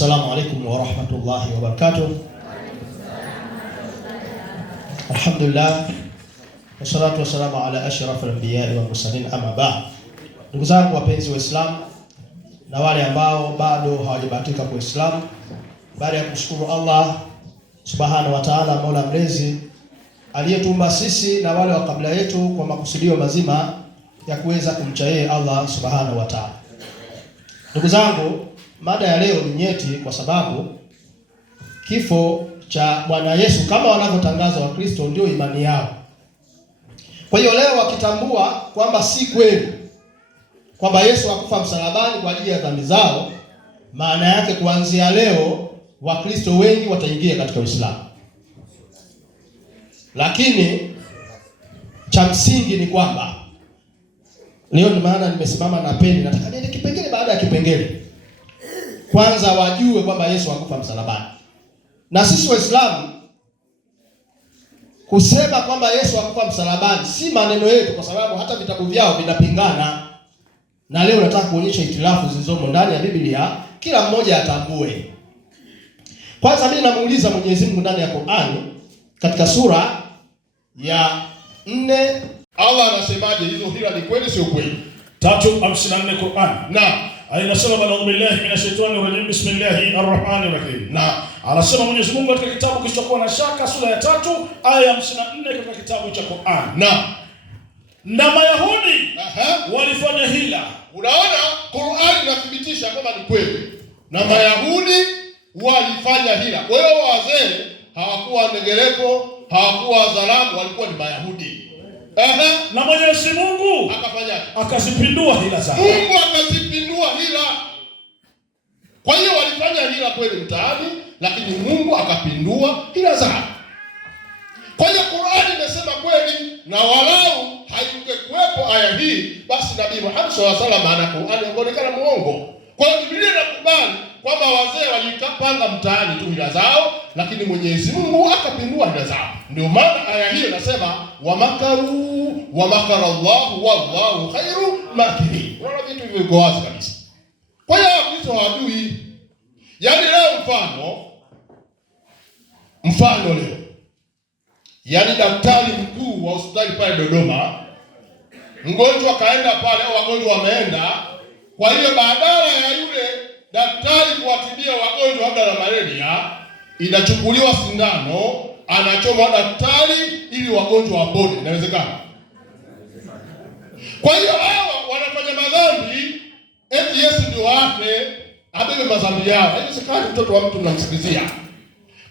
Assalamu alaikum wa rahmatullahi wa barakatuh. Alhamdulillah wassalatu wassalamu ala ashrafil anbiya'i wal mursalin, amma ba'd. Ndugu zangu wapenzi wa Islam na wale ambao bado hawajabahatika kwa Islam, baada ya kumshukuru Allah subhanahu wa ta'ala, Mola mlezi aliyetumba sisi na wale wa kabla yetu kwa makusudio mazima ya kuweza kumcha yeye Allah subhanahu wa ta'ala. Ndugu zangu, mada ya leo ni nyeti kwa sababu kifo cha Bwana Yesu kama wanavyotangaza Wakristo ndio imani yao. Kwa hiyo leo wakitambua kwamba si kweli kwamba Yesu hakufa msalabani kwa ajili ya dhambi zao, maana yake kuanzia leo Wakristo wengi wataingia katika Uislamu. Lakini cha msingi ni kwamba leo, ni maana nimesimama na peni, nataka niende kipengele baada ya kipengele. Kwanza wajue kwamba Yesu hakufa msalabani. Na sisi Waislamu kusema kwamba Yesu hakufa msalabani si maneno yetu, kwa sababu hata vitabu vyao vinapingana. Na leo nataka kuonyesha itilafu zilizomo ndani ya Biblia, kila mmoja atambue. Kwanza mimi namuuliza Mwenyezi Mungu ndani ya Qur'ani katika sura ya 4, Allah anasemaje? Hizo hila ni kweli sio kweli? 3:54 Qur'an. Na anasema bala billahi minashaitani rajim, bismillahir rahmanir rahim. Na anasema Mwenyezi Mungu katika kitabu kisichokuwa na shaka, sura ya 3 aya ya 54 katika kitabu cha Qur'an. Na Mayahudi walifanya hila. Unaona, Qur'an inathibitisha kwamba ni kweli. Na Mayahudi walifanya hila. Kwa hiyo wazee hawakuwa negereko, hawakuwa wazalamu, walikuwa ni Mayahudi. Na Mwenyezi Mungu akafanya, akazipindua hila zao. Mungu akazipindua hila. Kwa hiyo walifanya hila kweli mtaani, lakini Mungu akapindua hila zao. Kwa hiyo Qur'ani imesema kweli, na walau haingekuwepo aya hii, basi Nabii Muhammad sallallahu alaihi wasallam ana Qur'ani angeonekana muongo. Kwa hiyo Biblia inakubali kwamba wazee walikapanga mtaani tu hila zao, lakini Mwenyezi Mungu akapindua hila zao. Ndio maana aya hiyo inasema wa makaru wa makara Allahu wallahu khairu makirin. Unaona vitu hivyo viko wazi kabisa. Kwa hiyo Wakristo hawajui. Yaani leo mfano leo, yaani daktari mkuu wa hospitali pale Dodoma, mgonjwa kaenda pale au wagonjwa wameenda. Kwa hiyo badala ya yule daktari kuwatibia wagonjwa labda na malaria, inachukuliwa sindano, anachomwa daktari ili wagonjwa wapone. Inawezekana? Kwa hiyo hawa wanafanya madhambi, eti Yesu ndio afe abebe madhambi yao. Haiwezekani, mtoto wa mtu mnamsikizia.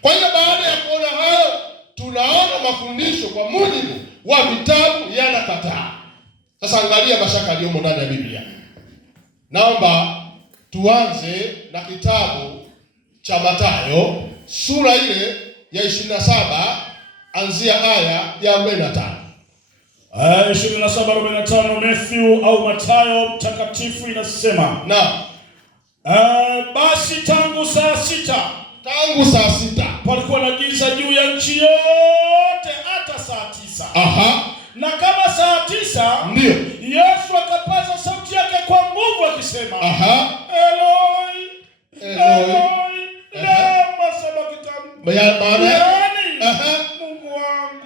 Kwa hiyo baada ya kuona hayo, tunaona mafundisho kwa mujibu wa vitabu yanakataa. Sasa angalia mashaka yaliyomo ndani ya Biblia. Naomba tuanze na kitabu cha Mathayo sura ile ya 27 anzia aya ya 45. Aya 27:45 Matthew au Mathayo mtakatifu inasema, basi tangu saa sita palikuwa na giza juu ya nchi yote hata saa 9. Na kama saa 9 ndio Yesu akapaza sauti yake kwa nguvu akisema, Eloi Eloi lama sabakthani,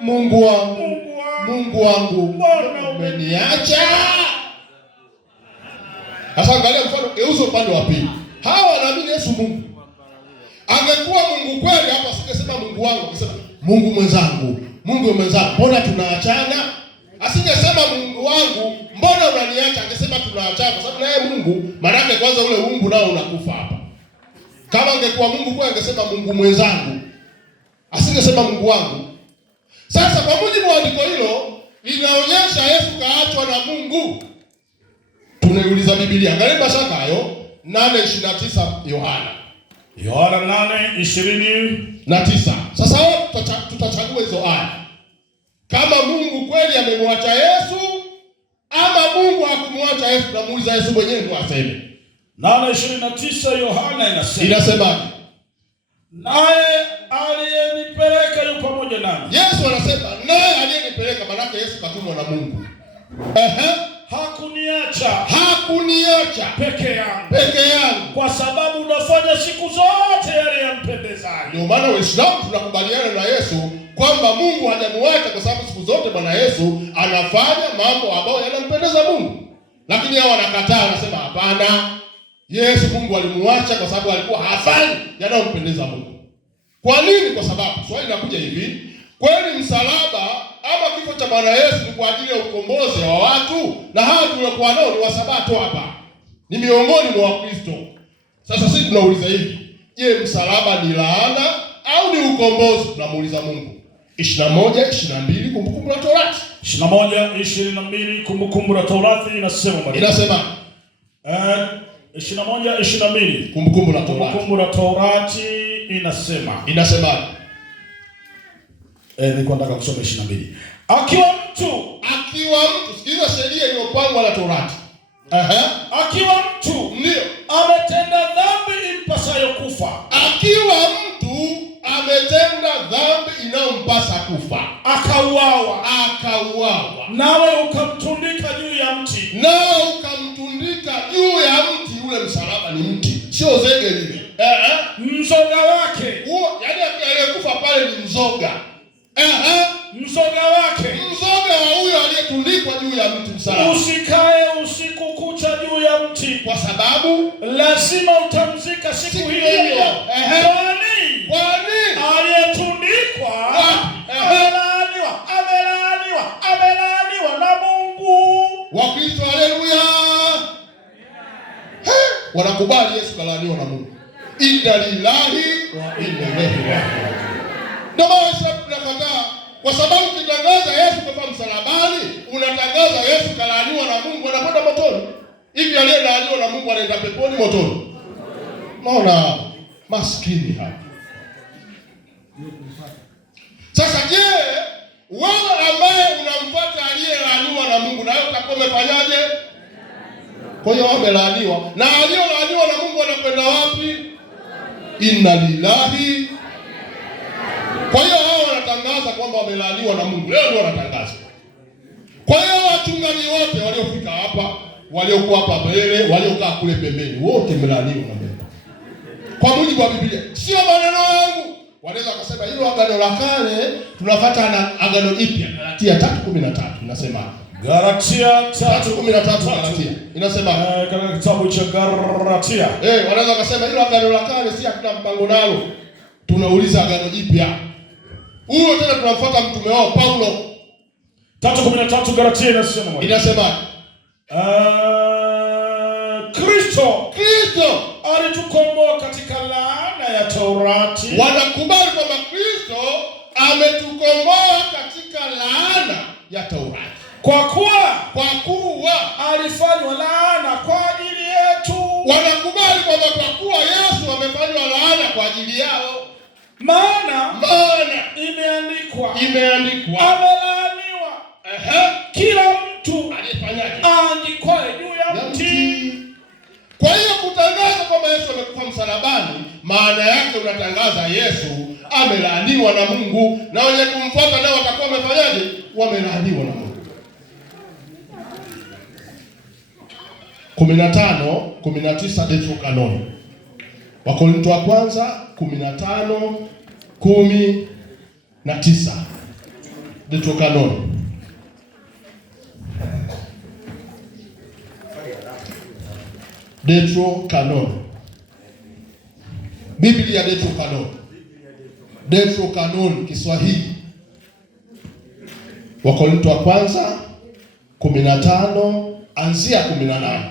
Mungu wangu mbona umeniacha? Sasa angalia mfano, geuzo upande wa pili. Hawa wanaamini Yesu Mungu. Angekuwa Mungu kweli hapa asingesema Mungu wangu, akisema Mungu mwenzangu, mbona tunaachana? Asingesema Mungu wangu, mbona unaniacha? Angesema tunaachana, kwa sababu naye Mungu, maana yake kwanza ule Mungu nao unakufa hapa. Kama angekuwa Mungu kweli angesema Mungu mwenzangu, asingesema Mungu wangu. Sasa kwa mujibu wa andiko hilo, inaonyesha Yesu kaachwa na Mungu. Tunaiuliza Biblia, angalia mashaka hayo. 8:29 Yohana 8:29. Sasa tutachagua hizo aya, kama Mungu kweli amemwacha Yesu ama Mungu hakumwacha Yesu. Namuuliza Yesu mwenyewe ndio aseme. 8:29 Yohana inasema, naye aliyenipeleka yu pamoja nami. Yesu anasema naye aliyenipeleka, maana Yesu katumwa na Mungu. Hakuniacha peke yangu, kwa sababu unafanya siku zote maana Waislamu tunakubaliana na Yesu kwamba Mungu hajamuacha, kwa sababu siku zote Bwana Yesu anafanya mambo ambayo yanampendeza Mungu. Lakini hao wanakataa, wanasema hapana, Yesu Mungu alimuacha kwa sababu alikuwa hafanyi yanayompendeza Mungu. Kwa nini? Kwa sababu swali linakuja hivi, kweli msalaba ama kifo cha Bwana Yesu ni kwa ajili ya ukombozi wa watu? Na hawa tuliokuwa nao ni Wasabato hapa, ni miongoni mwa Wakristo. Sasa sisi tunauliza hivi, je, msalaba ni laana au ni ukombozi? Tunamuuliza Mungu. 21:22 Kumbukumbu la Torati. 21:22 Kumbukumbu la Torati inasema 21:22 Kumbukumbu la Torati. Kumbukumbu la Torati inasema nilikuwa nataka kusoma 22. Akiwa mtu, sikiliza sheria iliyopangwa na Torati. Akiwa mtu ndio ametenda dhambi impasayo kufa. Akiwa mtu ametenda dhambi inayompasa kufa, akauawa, nawe ukamtundika juu ya mti. Ule msalaba ni mti, sio zege lile. Mzoga wake huo, yaani aliyekufa pale ni mzoga. Mzoga wake, mzoga wa huyo aliyetundikwa juu ya mti msalaba. Usikae usiku kucha juu ya mti, kwa sababu lazima utamzika siku hiyo hiyo. Kwani aliyetundikwa amelaaniwa na Mungu. Wakristo, haleluya, wanakubali Yesu kalaaniwa na Mungu. Inna lillahi wa inna ilaihi raji'un. Ndio maana tunakataa, kwa sababu ukitangaza Yesu kwa msalabani, unatangaza Yesu kalaaniwa na Mungu, anakwenda motoni. Hivi aliyelaaniwa na Mungu anaenda peponi, motoni? Naona maskini hapa. Sasa je, wewe ambaye unamfuata aliyelaaniwa na Mungu, na wewe utakuwa umefanyaje? Kwa hiyo wamelaaniwa, na aliyelaaniwa na Mungu anakwenda wapi? Inna lillahi. Kwa hiyo hao wanatangaza kwamba wamelaaniwa na Mungu. Leo ndio wanatangaza. Kwa hiyo wachungaji wote waliofika hapa, waliokuwa hapa mbele, waliokaa kule pembeni, wote wamelaaniwa na Mungu. Kwa mujibu wa Biblia, sio maneno yangu. Wanaweza kusema hilo agano la kale, tunafuata na agano jipya. Galatia 3:13 inasema. Galatia 3:13 Galatia inasema katika kitabu cha Galatia. Wanaweza kusema hilo agano la kale si hatuna mpango nalo. Tunauliza agano jipya. Huyo tena tunafuata mtume wao Paulo. 3:13 Galatia inasema Kristo alitukomboa katika laana ya Torati. Wanakubali kwamba Kristo ametukomboa katika laana ya Torati. Kwa kuwa alifanywa laana kwa ajili yetu. Wanakubali kwamba kwa kuwa Yesu amefanywa laana kwa ajili yao. Maana imeandikwa amelaaniwa kila mtu aangikwaye juu ya mti. Kwa hiyo kutangaza kwamba Yesu amekufa msalabani, maana yake unatangaza Yesu amelaaniwa na Mungu, na wenye kumfuata nao watakuwa wamefanyaje? Wamelaaniwa na Mungu. 15:19 Deuterokanoni. Wakorintho wa kwanza 15:19 Deuterokanoni. Deuterokanoni. Biblia Deuterokanoni. Deuterokanoni Kiswahili. Wakorintho wa kwanza 15 anzia 18.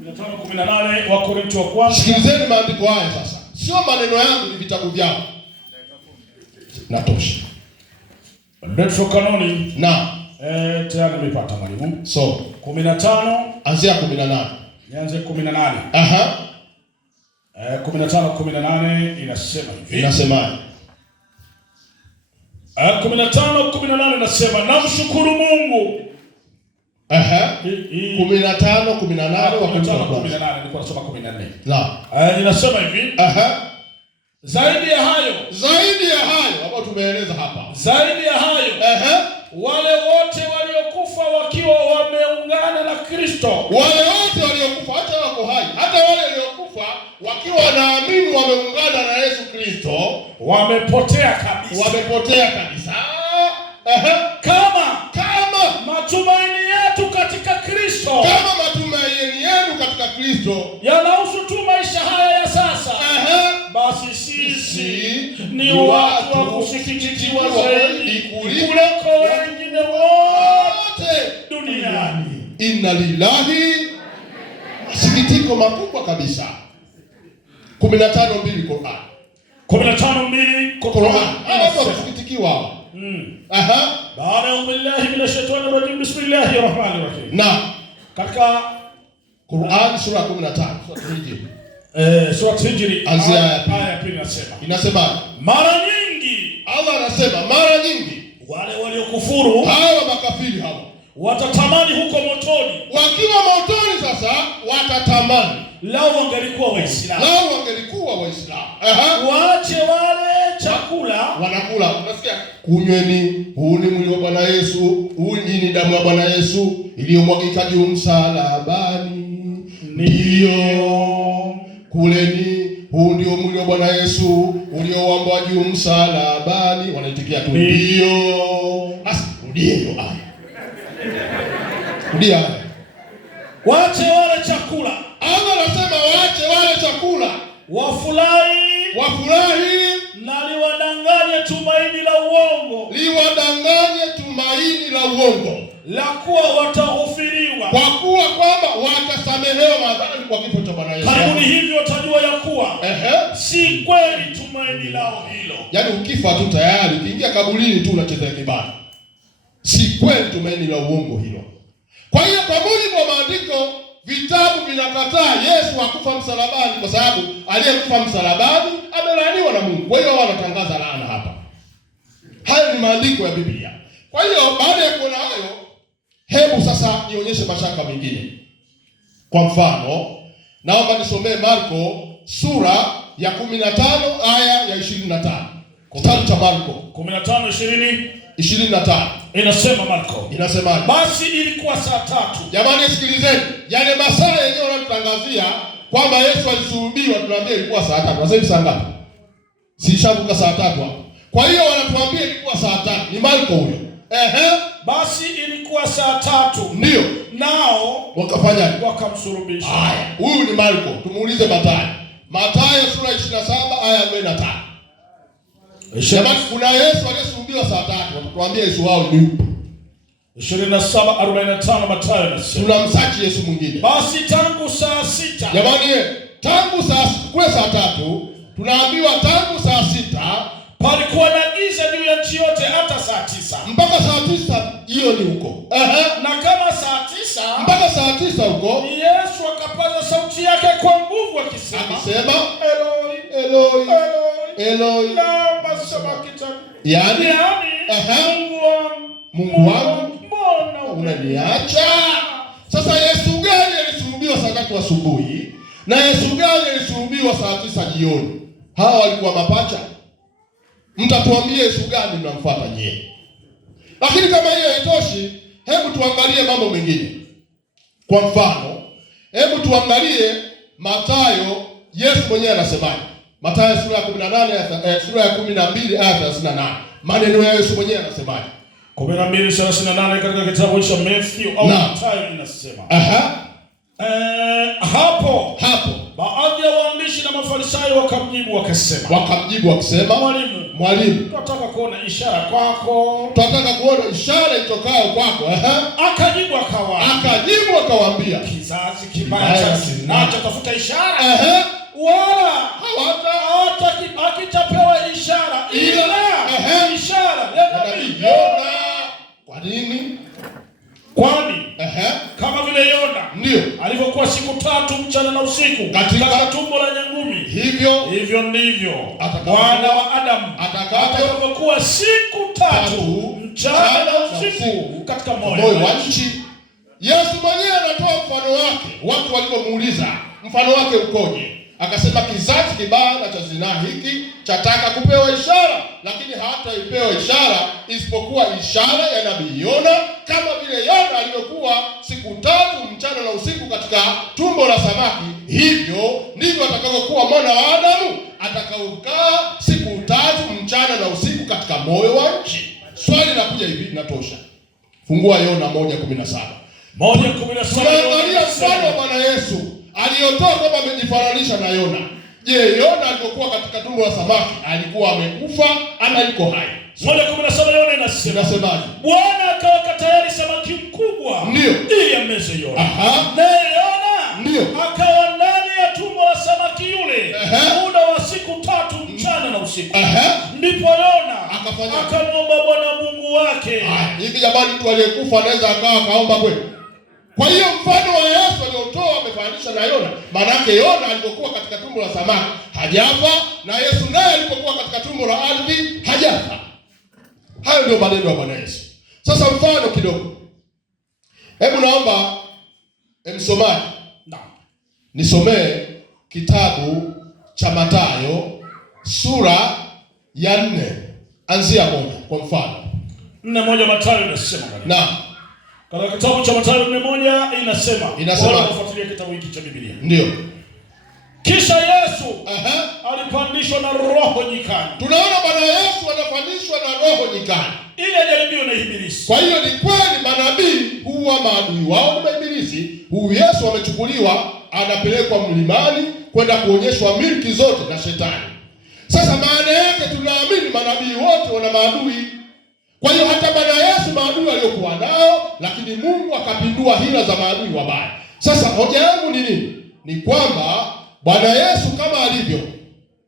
15:18 Wakorintho wa kwanza. Sikilizeni maandiko haya sasa. Sio maneno yangu, ni vitabu vyao. Natosha. Deuterokanoni tayari nimepata mwalimu. So 15 anzia 18. Nianze 18. 15:18 inasema hivi. Inasema 15:18 inasema namshukuru Mungu. 15:18 nilikuwa nasoma 14. Inasema hivi. Zaidi ya hayo hapo tumeeleza hapa. Zaidi ya hayo wale wote waliokufa wakiwa wameungana na Kristo. Wale wote waliokufa, hata wako hai, hata wale waliokufa wakiwa wanaamini wameungana na Yesu Kristo, wamepotea kabisa. Wamepotea kabisa. Kama matumaini yetu katika Kristo, kama matumaini yenu katika Kristo yanahusu tu maisha haya ya sasa, basi sisi ni watu wa kusikitikiwa zaidi kuliko wengine wote duniani. Inna lillahi, masikitiko makubwa kabisa. 15:2 Qur'an. 15:2 Qur'an. Hapo kusikitikiwa. Baada ya billahi minashaitani rajim, bismillahir rahmanir rahim. Na katika Qur'an sura 15, sura Hijri aya ya pili inasema, mara nyingi Allah anasema, mara nyingi wale waliokufuru, hawa makafiri hawa, watatamani huko motoni. Wakiwa motoni sasa watatamani, lao wangelikuwa Waislamu, waache wale chakula wanakula. Unasikia, kunyweni, huu ni mwili wa Bwana Yesu, huu ni damu ya Bwana Yesu iliyomwagika juu msalabani. Ndio, kuleni, huu ndio mwili wa Bwana Yesu uliowambwa juu msalabani. Wanaitikia tu ndio. Basi rudie hiyo aya. Rudia. Waache wale chakula. Allah anasema waache wale chakula. Wafurahi na liwadanganye tumaini la uongo. La kuwa wataghfiriwa. Kwa kuwa kwamba watasamehewa madhambi kwa kifo cha Bwana Yesu. Karibuni hivyo watajua ya kuwa si kweli tumaini lao hilo. Yaani ukifa tu tayari, ukiingia kaburini tu unachezea kibanda. Si kweli tumaini la uongo hilo. Kwa hiyo kwa mujibu wa maandiko, vitabu vinakataa Yesu hakufa msalabani, kwa sababu aliyekufa msalabani amelaaniwa na Mungu. Kwa hiyo wanatangaza laana hapa. Hayo ni maandiko ya Biblia. Kwa hiyo baada ya kuona hayo, hebu sasa nionyeshe mashaka mengine. Kwa mfano, naomba nisomee Marko sura ya 15 aya ya 25. Kitabu cha Marko 15:25. Inasema Marko. Inasemaje? Basi ilikuwa saa 3. Jamani sikilizeni. Yale masaa yenyewe wanatangazia kwamba Yesu alisulubiwa, tunaambia ilikuwa saa 3. Sasa hivi saa ngapi? Sishavuka saa 3 hapo. Kwa hiyo wanatuambia ilikuwa saa 3. Ni Marko huyo. Basi ilikuwa saa 3. Ndio. Nao wakafanyaje? Wakamsulubisha. Haya, huyu ni Marko. Tumuulize Mathayo. Mathayo sura 27 aya 45. Jamani, kuna Yesu aliyesulubiwa saa 3. Watuambie Yesu wao ni yupi? 27:45 Mathayo anasema. Tunamsachi Yesu mwingine. Basi tangu saa 6. Jamani, tangu saa kule saa 3, tunaambiwa tangu saa 6 palikuwa na giza juu ya nchi yote hata saa 9. Mpaka saa 9 hiyo ni huko. Na kama saa 9 mpaka saa 9 huko Yesu akapaza sauti yake kwa nguvu akisema, Eloi, Eloi, Eloi, lama sabakthani. Yani Mungu wangu, mbona unaniacha? Sasa Yesu gani alisulubiwa saa 3 asubuhi na Yesu gani alisulubiwa saa 9 jioni? Hawa walikuwa mapacha? Mtatuambie Yesu gani mnamfuata nyie? Lakini kama hiyo haitoshi, hebu tuangalie mambo mengine. Kwa mfano, hebu tuangalie Mathayo. Yesu mwenyewe anasemaje? Mathayo sura ya 18 sura ya 12 aya 38. Maneno ya Yesu mwenyewe anasemaje? 12:38 katika kitabu cha Mathayo au Mathayo inasema. Hapo baadhi ya waandishi na Mafarisayo wakamjibu wakasema, Mwalimu, tunataka kuona ishara kwako. Tunataka kuona ishara itokayo kwako. Akajibu akawaambia, kizazi kibaya cha zinaa tafuta ishara. Wala hata akitapewa ishara ila ishara ya nabii Yona. Kwa nini? Kwani kama vile Yona ndio alivyokuwa siku 3 mchana na usiku katika tumbo la nyangumi, hivyo ndivyo Mwana wa Adamu atakapokuwa siku 3 mchana na usiku katika moyo wa nchi. Yesu mwenyewe anatoa mfano wake. Watu walipomuuliza mfano wake ukoje, akasema kizazi kibaya cha zinaa hiki chataka kupewa ishara, lakini hata ipewa ishara isipokuwa ishara ya nabii Yona. Kama vile Yona alivyokuwa siku 3 mchana na usiku katika tumbo la samaki, hivyo ndivyo atakavyokuwa Mwana wa Adamu atakaokaa siku 3 mchana na usiku katika moyo wa nchi. Swali linakuja hivi, linatosha. Fungua Yona 1:17. 1:17. Tunaangalia mfano wa Bwana Yesu aliyotoa kwamba amejifananisha na Yona. Je, Yona alipokuwa katika tumbo la samaki alikuwa amekufa ama yuko hai? 1:17 Yona inasemaje? Bwana akaweka tayari samaki mkubwa ili ameze Yona. Naye Yona ndio akawa ndani ya tumbo la samaki yule muda wa siku 3 mchana na usiku. Ndipo Yona akamwomba Bwana Mungu wake. Hivi jamani, mtu aliyekufa anaweza akaomba kweli? Kwa hiyo mfano wa Yesu aliotoa amefananisha na Yona. Maana yake Yona alipokuwa katika tumbo la samaki hajafa, na Yesu naye alipokuwa katika tumbo la ardhi hajafa. Hayo ndio maneno ya Bwana Yesu. Sasa mfano kidogo. Hebu naomba msomaji nisomee kitabu cha Mathayo sura ya 4 anzia 1 kwa mfano. 4:1 Mathayo inasema. Naam. Katika kitabu cha Mathayo 4:1 inasema kufuatilia kitabu hiki cha Biblia. Ndio. Kisha Yesu alipandishwa na Roho nyikani. Tunaona Bwana Yesu anapandishwa na Roho nyikani ili ajaribiwe na Ibilisi. Kwa hiyo ni kweli manabii huwa maadui wao ni Ibilisi. Huyu Yesu amechukuliwa anapelekwa mlimani kwenda kuonyeshwa milki zote na shetani. Sasa maana yake tunaamini manabii wote wana maadui. Kwa hiyo hata Bwana Yesu maadui aliyokuwa nao, lakini Mungu akapindua hila za maadui wabaya. Sasa hoja yangu ni nini? Ni kwamba Bwana Yesu kama alivyo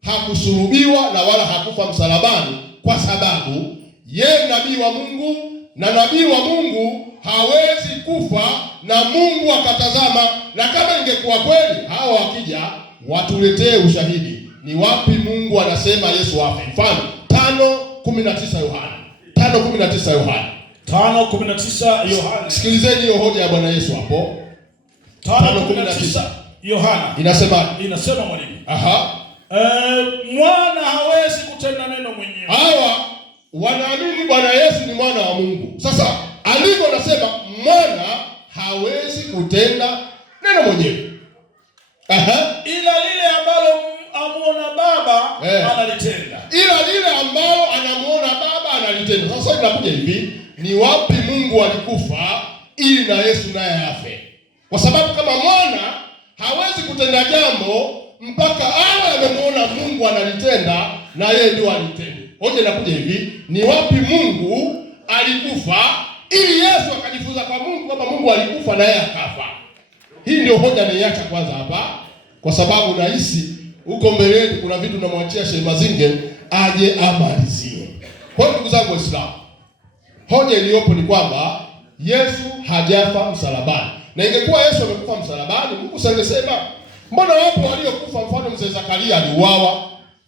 hakusulubiwa na wala hakufa msalabani kwa sababu yeye nabii wa Mungu, na nabii wa Mungu hawezi kufa na Mungu akatazama. Na kama ingekuwa kweli, hawa wakija watuletee ushahidi. Ni wapi Mungu anasema Yesu afe? Mfano 5:19 Yohana. 5:19 Yohana. 5:19 Yohana. Sikilizeni hiyo hoja ya Bwana Yesu hapo. 5:19 Yohana. Inasema mwalimu. Mwana hawezi kutenda neno mwenyewe. Hawa wanaamini Bwana Yesu ni mwana wa Mungu. Sasa alivyo nasema mwana hawezi kutenda neno mwenyewe. Ila lile ambalo amuona Baba analitenda. Ila lile ambalo anamuona Baba analitenda. Sasa inakuja hivi, ni wapi Mungu alikufa ili na Yesu naye afe? Kwa sababu kama mwana hawezi kutenda jambo mpaka awe amemuona Mungu analitenda na yeye ndio alitenda. Hoja inakuja hivi, ni wapi Mungu alikufa ili Yesu akajifunza kwa Mungu kama Mungu alikufa na yeye akafa? Hii ndio hoja niacha kwanza hapa, kwa sababu nahisi huko mbeleni kuna vitu namwachia Sheikh Mazinge aje amalizie. Kwa hiyo ndugu zangu Waislamu, hoja iliyopo ni kwamba Yesu hajafa msalabani. Na ingekuwa Yesu amekufa msalabani, Mungu sangesema mbona wapo waliokufa, mfano mzee Zakaria aliuawa,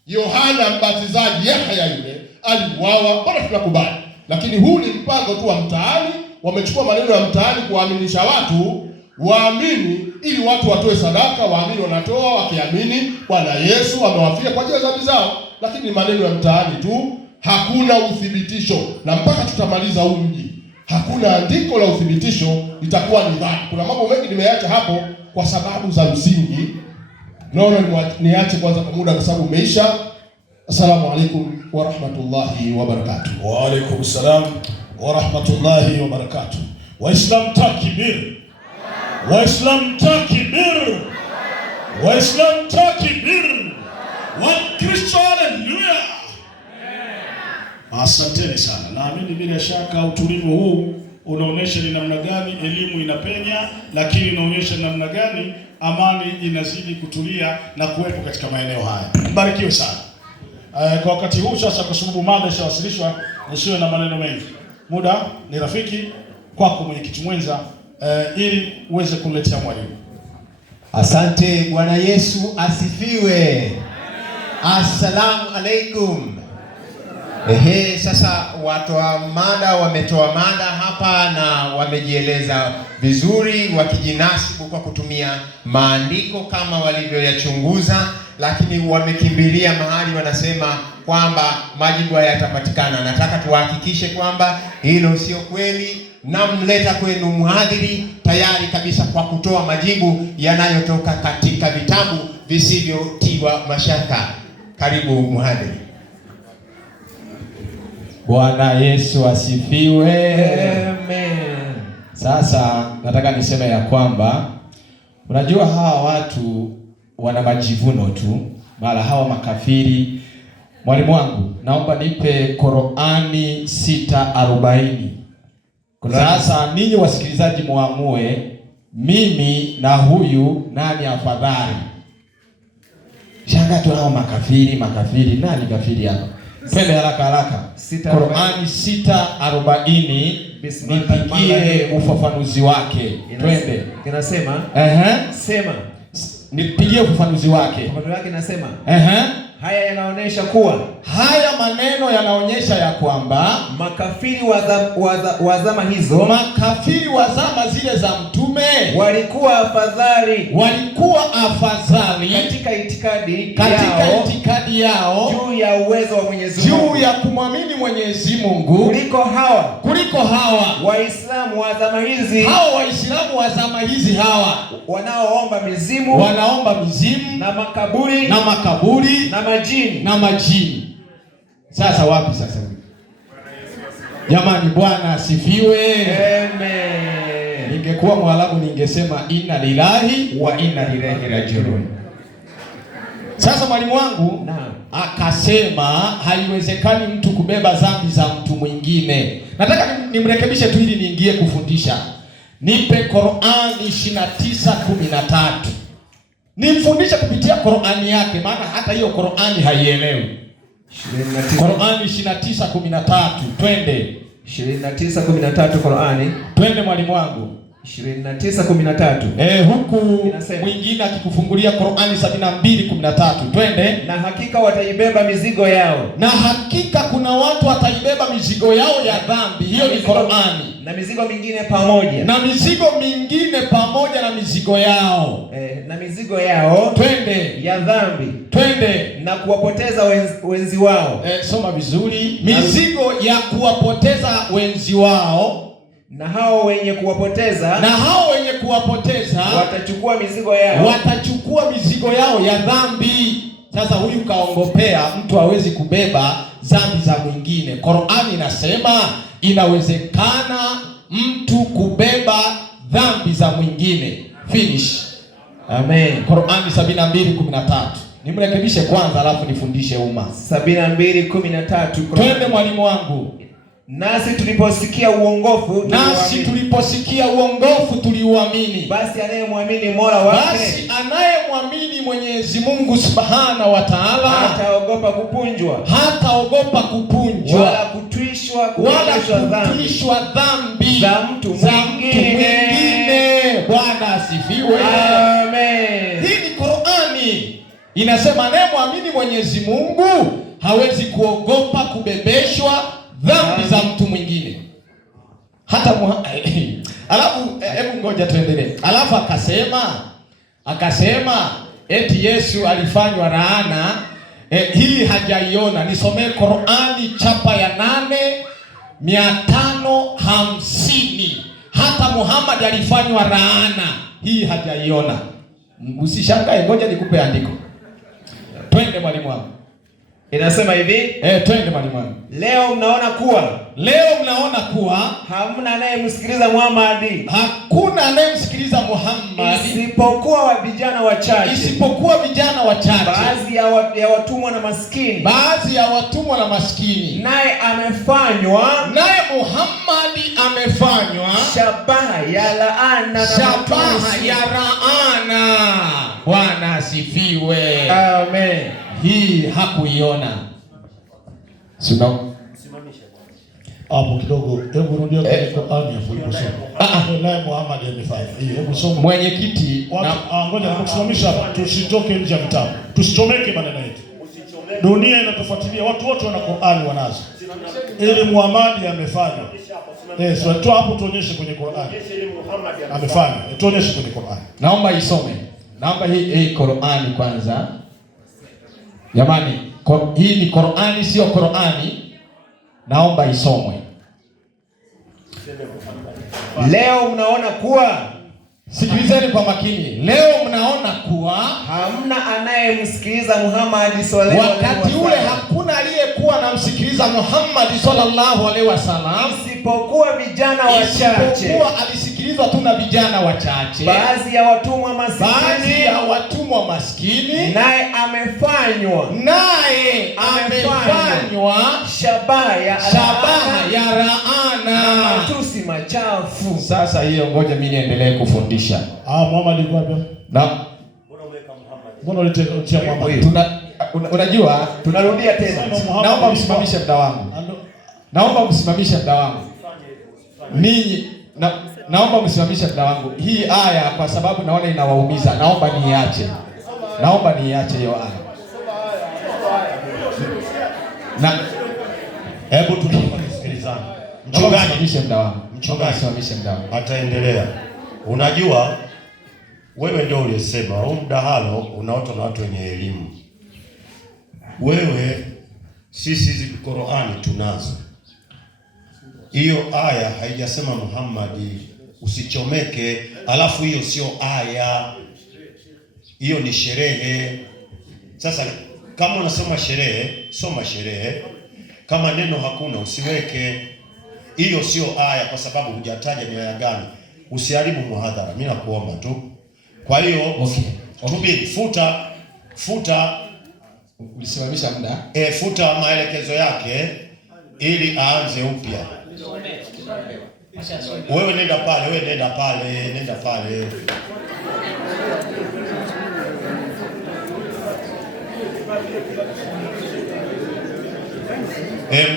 Yohana Mbatizaji, Yahya yule aliuawa, mbona tunakubali? Lakini huu ni mpango tu wa mtaani, wamechukua maneno ya mtaani kuwaaminisha watu waamini, ili watu watoe sadaka, waamini wanatoa wakiamini Bwana Yesu amewafia kwa ajili ya dhambi zao. Lakini ni maneno ya mtaani tu, hakuna uthibitisho, na mpaka tutamaliza huu mji hakuna andiko la uthibitisho, itakuwa ni dhani. Kuna mambo mengi nimeacha hapo kwa sababu za msingi. Naona niache kwanza kwa muda kwa sababu umeisha. Assalamu alaikum wa rahmatullahi wa barakatuh. Wa alaikum salam wa rahmatullahi wa barakatuh. Waislam takbir. Waislam takbir. Waislam takbir. Wakristo haleluya. Asanteni sana. Naamini bila shaka utulivu huu unaonyesha ni namna gani elimu inapenya, lakini unaonyesha namna gani amani inazidi kutulia na kuwepo katika maeneo haya. Mbarikiwe sana. Kwa wakati huu sasa, kwa sababu mada ishawasilishwa, nisiwe na maneno mengi. Muda ni rafiki kwako mwenyekiti mwenza, ili uweze kuletea mwalimu. Asante. Bwana Yesu asifiwe. Assalamu alaikum. Sasa watoa mada wametoa mada hapa na wamejieleza vizuri, wakijinasibu kwa kutumia maandiko kama walivyoyachunguza, lakini wamekimbilia mahali wanasema kwamba majibu hayatapatikana. Nataka tuwahakikishe kwamba hilo sio kweli. Namleta kwenu mhadhiri tayari kabisa kwa kutoa majibu yanayotoka katika vitabu visivyotiwa mashaka. Karibu mhadhiri. Bwana Yesu asifiwe. Amen. Sasa nataka niseme ya kwamba unajua hawa watu wana majivuno tu, mara hawa makafiri. Mwalimu wangu, naomba nipe Qur'ani 6:40. Sasa ninyi wasikilizaji muamue, mimi na huyu nani afadhali? Shanga tu hao makafiri, nani kafiri hapa? Twende haraka. Qur'ani 6:40, nipigie ufafanuzi wake. Twende. Kinasema sema. Nipigie ufafanuzi wake. Ufafanuzi wake inasema haya yanaonyesha kuwa, haya maneno yanaonyesha ya kwamba makafiri wa zama hizo, makafiri wa zama zile za mtume walikuwa afadhali katika itikadi yao juu ya uwezo wa Mwenyezi Mungu, juu ya kumwamini Mwenyezi Mungu kuliko hawa Waislamu wa zama hizi, hao Waislamu wa zama hizi hawa wanaomba mizimu na makaburi na majini. Sasa wapi sasa? Jamani, Bwana asifiwe. Amen. Ningekuwa Mwarabu ningesema inna lillahi wa inna ilaihi rajiun. Sasa mwalimu wangu akasema haiwezekani mtu kubeba dhambi za mtu mwingine. Nataka nimrekebishe tu ili niingie kufundisha. Nipe Qur'ani 29:13. Nimfundishe kupitia Qur'ani yake, maana hata hiyo Qur'ani haielewi. Qur'ani 29:13. Twende. 29:13 Qur'ani. Twende mwalimu wangu. 29:13. Huku mwingine akikufungulia Qur'ani 72:13. Twende. Na hakika wataibeba mizigo yao. Na hakika kuna watu wataibeba mizigo yao ya dhambi. Hiyo ni Qur'ani. Na mizigo mingine pamoja. Na mizigo mingine pamoja na mizigo yao. Na mizigo yao. Twende. Ya dhambi. Twende. Na kuwapoteza wenzi wao. Soma vizuri. Mizigo ya kuwapoteza wenzi wao. Na hao wenye kuwapoteza watachukua mizigo yao ya dhambi. Sasa huyu kaongopea, mtu hawezi kubeba dhambi za mwingine. Qur'ani inasema inawezekana mtu kubeba dhambi za mwingine. Finish. Amen. Qur'ani 72:13. Nimrekebishe kwanza alafu nifundishe umma. 72:13. Twende mwalimu wangu. Nasi tuliposikia uongofu tuliuamini. Basi anayemwamini Mola wake, anayemwamini Mwenyezi Mungu Subhanahu wa Ta'ala, hataogopa kupunjwa wala kutwishwa dhambi za mtu mwingine. Bwana asifiwe. Amen. Hii ni Qur'ani inasema anayemwamini Mwenyezi Mungu hawezi kuogopa kubebeshwa dhambi za mtu mwingine. Hata alafu hebu ngoja tuendelee. Alafu akasema eti Yesu alifanywa laana. Hii hajaiona. Nisomee Qur'ani chapa ya 8550. Hata Muhammad alifanywa laana. Hii hajaiona. Usishangae, ngoja nikupe andiko. Twende mwalimu wangu. Inasema hivi. Twende mwalimu wangu. Leo mnaona kuwa hamna anayemsikiliza Muhammad. Hakuna anayemsikiliza Muhammad isipokuwa vijana wachache. Baadhi ya watumwa na maskini. Naye Muhammad amefanywa shabaha ya laana. Bwana asifiwe. Amen. Hii hakuiona. Hapo kidogo, hebu rudia kwenye Qur'ani hapo uliposoma. Naye Muhammad amefanya. Hebu soma. Mwenyekiti, ngoja nikusimamisha hapa. Tusitoke nje ya vitabu. Tusichomeke maneno yetu. Dunia inatufuatilia, watu wote wana Qur'ani wanazo. Ili Muhammad amefanya. So tu hapo tuonyeshe kwenye Qur'ani. Amefanya. Tuonyeshe kwenye Qur'ani. Naomba isome. Naomba hii Qur'ani kwanza. Jamani, hii ni Qur'ani sio Qur'ani. Naomba isomwe. Leo mnaona kuwa Sikilizeni kwa makini. Leo mnaona kuwa hamna anayemsikiliza Muhammad sallallahu alaihi wasallam. Wakati ule hakuna aliyekuwa anamsikiliza Muhammad sallallahu alaihi wasallam isipokuwa vijana wachache. Isipokuwa alisikilizwa tu na vijana wachache. Baadhi ya watumwa maskini. Naye amefanywa shabaha ya laana na matusi machafu. Sasa hiyo ngoja mimi niendelee kufundisha. Muhammad yuko wapi? Mbona ulitia Muhammad? Unajua tunarudia tena. Naomba msimamishe muda wangu. Naomba msimamishe muda wangu. Hii aya kwa sababu naona inawaumiza. Naomba niache hiyo aya. Hebu tunasikilizana. Mchungaji ataendelea. Unajua wewe ndio uliyesema huu mdahalo unaotwa na watu wenye elimu. Wewe sisi hizi Qur'ani tunazo. Hiyo aya haijasema Muhammad usichomeke, alafu hiyo sio aya. Hiyo ni sherehe. Sasa kama unasoma sherehe, soma sherehe. Kama neno hakuna usiweke. Hiyo sio aya kwa sababu hujataja ni aya gani. Usiharibu muhadhara, mimi nakuomba tu. Kwa hiyo tubiri futa ulisimamisha muda. Futa maelekezo yake ili aanze upya. Wewe nenda pale.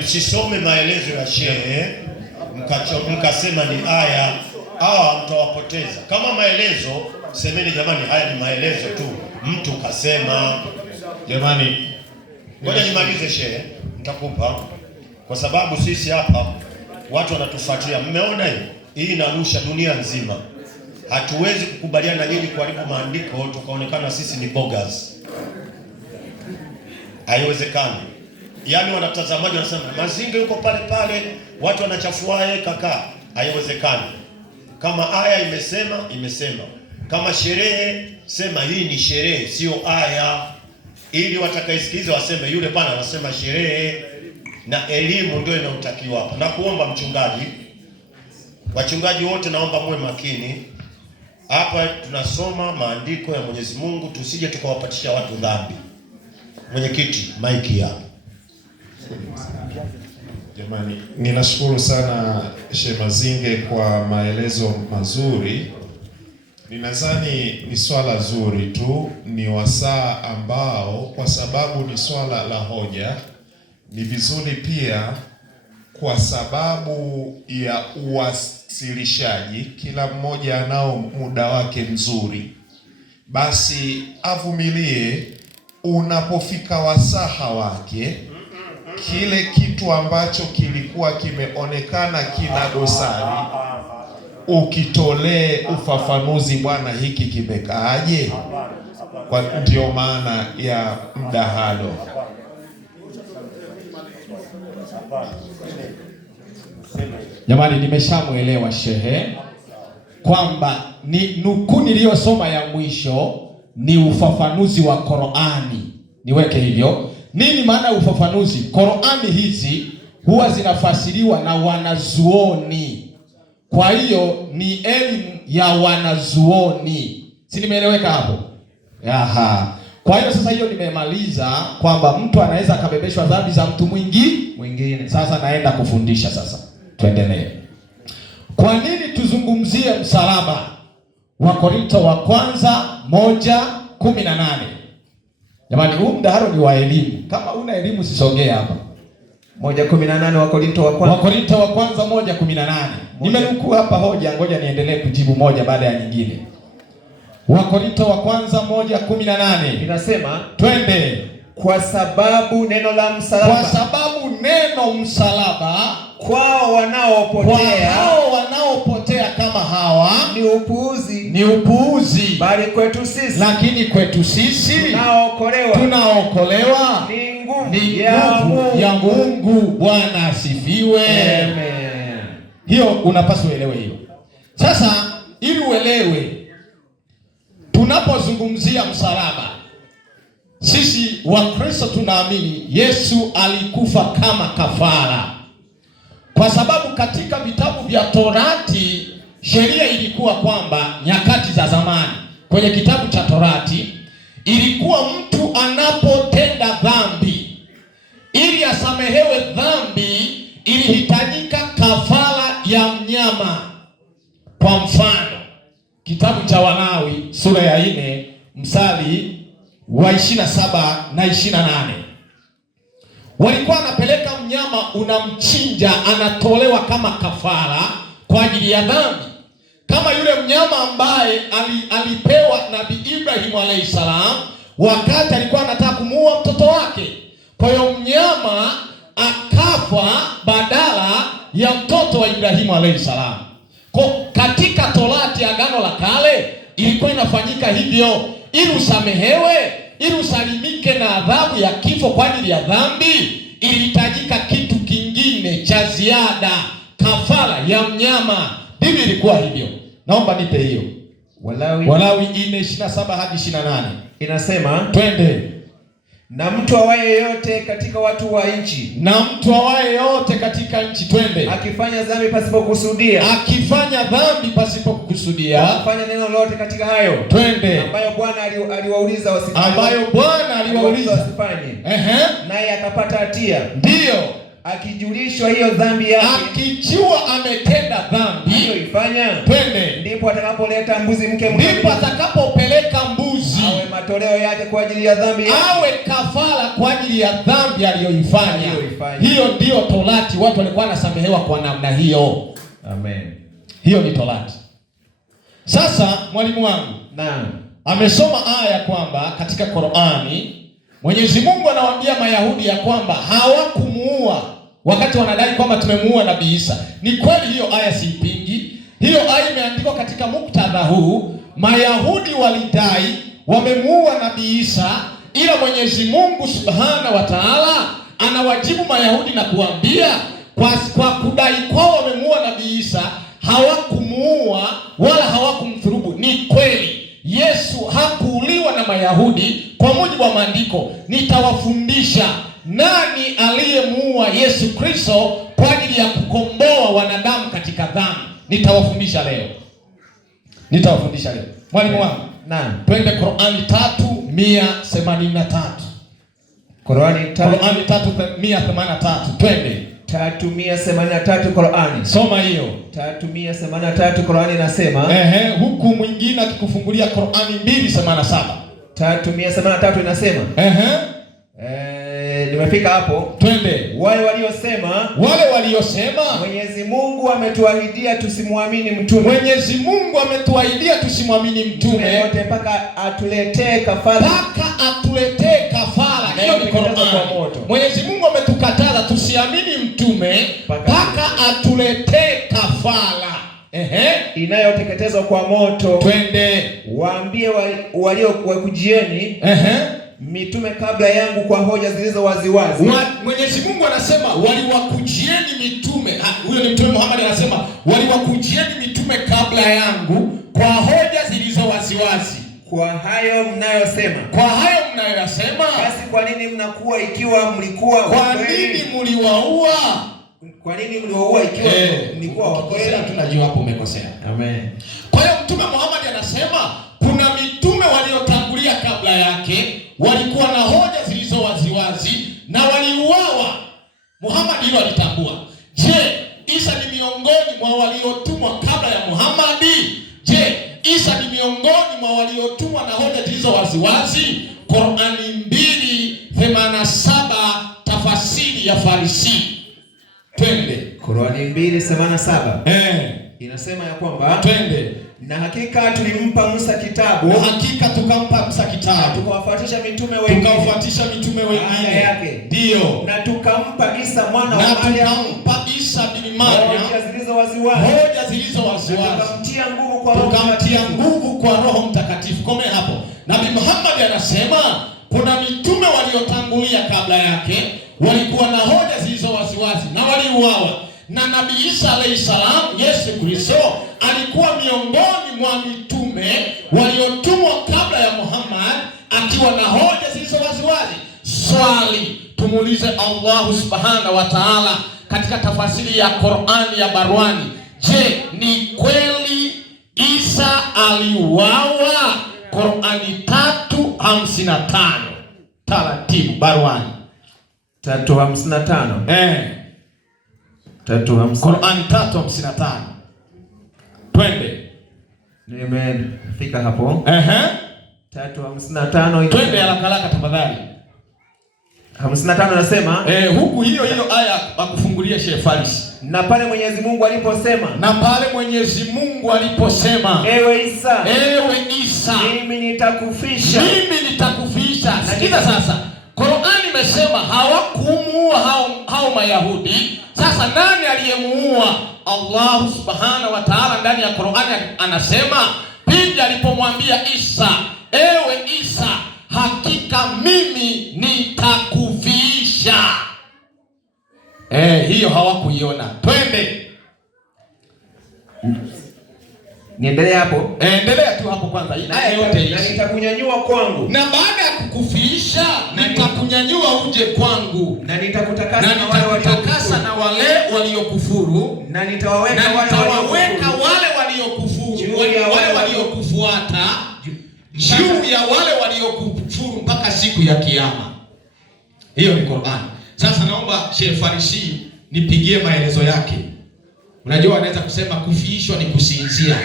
Msisome maelezo ya shehe mkasema ni aya, mtawapoteza. Kama maelezo semeni jamani, haya ni maelezo tu, mtu kasema. Jamani, ngoja nimalize shehe, nitakupa kwa sababu sisi hapa watu wanatufuatia. Mmeona hii inarusha dunia nzima. Hatuwezi kukubaliana na nyinyi kuharibu maandiko tukaonekana sisi ni bogus. Haiwezekani. Yaani wanatazamaji wanasema Mazinge yuko pale, watu wanachafua kaka. Haiwezekani. Kama aya imesema. Kama sherehe sema hii ni sherehe sio aya, ili watakaisikiza waseme yule bana anasema sherehe. Na elimu ndio inayotakiwa hapa. Na kuomba wachungaji wote naomba muwe makini. Hapa tunasoma maandiko ya Mwenyezi Mungu, tusije tukawapatisha watu dhambi. Mwenyekiti, maiki hapa. Jamani, ninashukuru sana Sheikh Mazinge kwa maelezo mazuri. Ninadhani ni swala zuri tu, ni wasaa ambao kwa sababu ni swala la hoja, ni vizuri pia kwa sababu ya uwasilishaji, kila mmoja anao muda wake mzuri, basi avumilie unapofika wasaha wake, kile kitu ambacho kilikuwa kimeonekana kina dosari ukitolee ufafanuzi, bwana hiki kimekaaje? Kwa ndio maana ya mdahalo. Jamani, nimeshamuelewa shehe kwamba ni nukuu niliyosoma ya mwisho ni ufafanuzi wa Qur'ani. Niweke hivyo. Nini maana ya ufafanuzi? Qur'ani hizi huwa zinafasiriwa na wanazuoni. Kwa hiyo ni elimu ya wanazuoni. Si nimeeleweka hapo? Aha. Kwa hiyo sasa hiyo nimemaliza kwamba mtu anaweza akabebeshwa dhambi za mtu mwingine. Sasa naenda kufundisha sasa. Tuendelee. Kwa nini tuzungumzie msalaba? Wakorintho wa kwanza 1:18. Jamani, huu mdahalo ni wa elimu. Kama una elimu sisogee hapa. 1:18 Wakorintho wa kwanza 1:18. Nimenukuu hapa hoja, ngoja niendelee kujibu moja baada ya nyingine. Wakorintho wa kwanza 1:18. Inasema, twende. Kwa sababu neno msalaba kwao wanaopotea kama hawa ni upuuzi, bali kwetu sisi, lakini kwetu sisi tunaokolewa ni nguvu ya Mungu. Bwana asifiwe. Amen. Hiyo unapaswa uelewe hiyo. Sasa ili uelewe tunapozungumzia msalaba, sisi Wakristo tunaamini Yesu alikufa kama kafara, kwa sababu katika vitabu vya Torati sheria ilikuwa kwamba nyakati za zamani, kwenye kitabu cha Torati ilikuwa mtu anapotenda dhambi, ili asamehewe dhambi, ilihitajika kafara ya mnyama. Kwa mfano, kitabu cha Walawi sura ya 4 mstari wa 27 na 28, walikuwa anapeleka mnyama, unamchinja, anatolewa kama kafara kwa ajili ya dhambi, kama yule mnyama ambaye alipewa Nabii Ibrahimu alayhi salam wakati alikuwa anataka kumuua mtoto wake. Kwa hiyo mnyama akafa badala ya mtoto wa Ibrahimu alayhi salam. Kwa katika Torati, Agano la Kale, ilikuwa inafanyika hivyo ili usamehewe, ili usalimike na adhabu ya kifo kwa ajili ya dhambi. Ilihitajika kitu kingine cha ziada, kafara ya mnyama. Ndivyo ilikuwa hivyo. Naomba nipe hiyo. Walawi 4:27 hadi 28 inasema, twende. Na mtu awaye yote katika watu wa nchi, na mtu awaye yote katika nchi, twende, akifanya dhambi pasipokusudia, akifanya dhambi pasipokusudia, akifanya neno lolote katika hayo, twende, ambayo Bwana aliwauliza wasifanye, ambayo Bwana aliwauliza wasifanye, naye akapata hatia, ndio akijulishwa hiyo dhambi yake, akijua ametenda dhambi aliyoifanya, twende, ndipo atakapoleta mbuzi mke, ndipo atakapopeleka mbuzi, awe matoleo yake kwa ajili ya dhambi yake, awe kafara kwa ajili ya dhambi aliyoifanya. Hiyo ndio Torati, watu walikuwa wanasamehewa kwa namna hiyo. Amen. Hiyo ni Torati. Sasa mwalimu wangu amesoma aya kwamba katika Qur'ani Mwenyezi Mungu anawaambia Mayahudi ya kwamba hawakumuua wakati wanadai kwamba tumemuua Nabii Isa. Ni kweli, hiyo aya siipingi. Hiyo aya imeandikwa katika muktadha huu. Mayahudi walidai wamemuua Nabii Isa, ila Mwenyezi Mungu Subhanahu wa Ta'ala anawajibu Mayahudi na kuambia kwa kudai kwao wamemuua Nabii Isa, hawakumuua wala hawakumdhulumu. Ni kweli Yesu hakuuliwa na Mayahudi kwa mujibu wa maandiko. Nitawafundisha nani aliyemuua Yesu Kristo kwa ajili ya kukomboa wanadamu katika dhambi. Nitawafundisha leo. Mwalimu wangu, twende Qur'ani 3:183. Qur'ani 3:183. Twende 3:183 Qur'ani. Soma hiyo. 3:183 Qur'ani inasema, huku mwingine akikufungulia Qur'ani 2:87. 3:183 inasema, nimefika hapo. Twende. Wale waliosema Mwenyezi Mungu ametuahidia tusimwamini mtume. Mwenyezi Mungu ametuahidia tusimwamini mtume yote mpaka atuletee kafara. Hiyo ni Qur'ani. Mwenyezi Mungu ametukataza tusiamini mtume mpaka atuletee kafara inayoteketezwa kwa moto. Twende. Waambie waliokujieni mitume kabla yangu kwa hoja zilizo waziwazi. Mwenyezi Mungu anasema waliwakujieni mitume. Huyo ni Mtume Muhammad anasema waliwakujieni mitume kabla yangu kwa hoja zilizo waziwazi. Kwa hayo mnayosema, basi kwa nini mnakuwa ikiwa mlikuwa kwa nini mliwaua? Kwa nini mliwaua ikiwa mlikuwa wakosea? Tunajua hapo umekosea. Amen. Kwa hiyo Mtume Muhammad anasema kuna mitume waliotangulia kabla yake walikuwa na hoja zilizo waziwazi na waliuawa. Muhammad hilo alitambua. Je, Isa ni miongoni mwa waliotumwa kabla ya Muhammad? Je, Isa ni miongoni mwa waliotumwa na hoja zilizo waziwazi? Qur'ani 2:87 tafasiri ya Farisi. Twende. Qur'ani 2:87. Inasema ya kwamba, twende, na hakika tulimpa Musa kitabu, na hakika tukampa Musa kitabu, tukawafuatisha mitume wengine, yake, ndio, na tukampa Isa mwana wa Maryam, hoja zilizo waziwazi, tukamtia nguvu kwa Roho Mtakatifu. Kome hapo. Nabii Muhammad anasema kuna mitume waliotangulia kabla yake walikuwa na hoja zilizo waziwazi na waliuawa. Na Nabii Isa alayhi salam, Yesu Kristo, alikuwa miongoni mwa mitume mitume waliotumwa kabla ya Muhammad, akiwa na hoja zilizo waziwazi. Swali tumuulize Allah subhanahu wa ta'ala katika tafasiri ya Qur'ani ya Barwani, je, ni kweli Isa aliuawa? Qur'ani 3:55. Taratibu Barwani 3:55. 3:55. Qur'ani 3:55. Twende. Nimefika hapo. 3:55. Twende haraka tafadhali. 55 nasema huku hiyo aya akufungulia Sheikh Faris. Na pale Mwenyezi Mungu aliposema, ewe Isa, mimi nitakufisha. Sikiza sasa. Qur'ani imesema hawakumuua hao Mayahudi. Sasa nani aliyemuua? Allah subhanahu wa ta'ala ndani ya Qur'ani anasema pindi alipomwambia Isa, ewe Isa, hakika mimi nitakufisha. Hiyo hawakuiona. Twende. Niendelee hapo? Endelea tu hapo kwanza. Aya yote hii. Na nitakunyanyua kwangu. Na baada ya kukufisha, nitakunyanyua uje kwangu. Na nitakutakasa na wale waliokufuru. Na nitawaweka wale waliokufuru, wale waliokufuata juu ya wale waliokufuru mpaka siku ya kiyama. Hiyo ni Qur'an. Sasa naomba Sheikh Farisi nipigie maelezo yake. Unajua anaweza kusema kufiishwa ni kusinzia.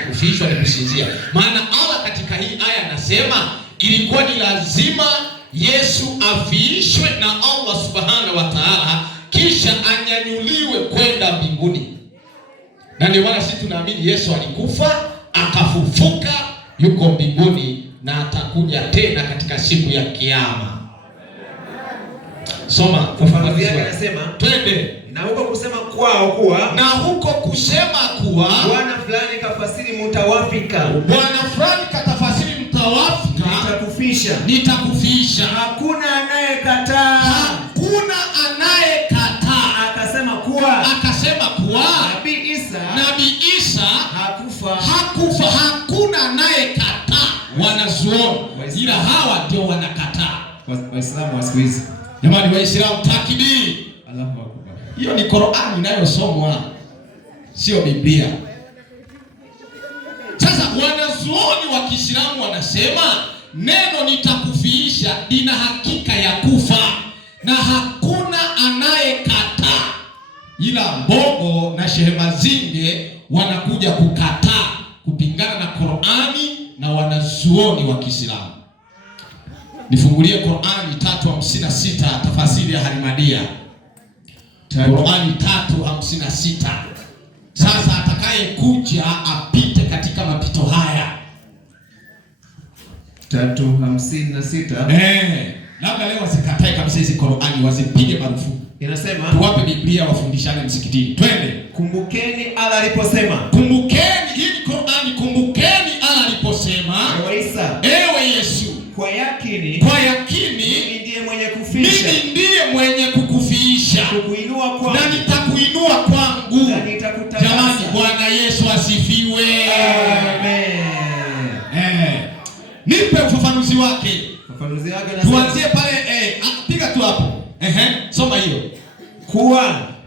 Maana Allah katika hii aya anasema ilikuwa ni lazima Yesu afiishwe na Allah subhanahu wa ta'ala kisha anyanyuliwe kwenda mbinguni. Na ndio maana sisi tunaamini Yesu alikufa, akafufuka, yuko mbinguni na atakuja tena katika siku ya kiyama. Soma ufafanuzi wake anasema, twende. Na huko kusema kwao kuwa Bwana fulani kafasiri mutawafika. Bwana fulani katafasiri mutawafika. Nitakufisha. Hakuna anayekataa. Akasema kuwa Nabii Isa hakufa. Hakuna anayekataa. Wanazuoni ila hawa ndio wanakataa. Waislamu wa siku hizi. Jamani Waislamu, takbir. Allahu Akbar. Hiyo ni Qur'ani inayosomwa, sio Biblia. Sasa wanazuoni wa Kiislamu wanasema neno nitakufiisha lina hakika ya kufa na hakuna anayekataa, ila Mbogo na Sheikh Mazinge wanakuja kukataa, kupingana na Qur'ani na wanazuoni wa Kiislamu. Nifungulie Qur'ani 3:56 tafasiri ya Harimadia. Qur'ani 3:56. Sasa atakaye kuja apite katika mapito haya. 3:56. Labda leo wasikatae kabisa hizi Qur'ani, wazipige marufuku. Inasema tuwape Biblia wafundishane msikitini. Twende. Kumbukeni Allah aliposema. Kumbukeni hii Qur'ani, kumbukeni Allah aliposema. Ewe Isa, ewe Yesu, kwa yakini mimi ndiye mwenye kufisha. Mimi ndiye mwenye kukufiisha. Kukuinua kwangu. Na nitakuinua kwangu. Na nitakutakasa. Jamani, Bwana Yesu asifiwe. Amen. Nipe ufafanuzi wake. Ufafanuzi wake na tuanzie pale piga tu hapo. Soma hiyo.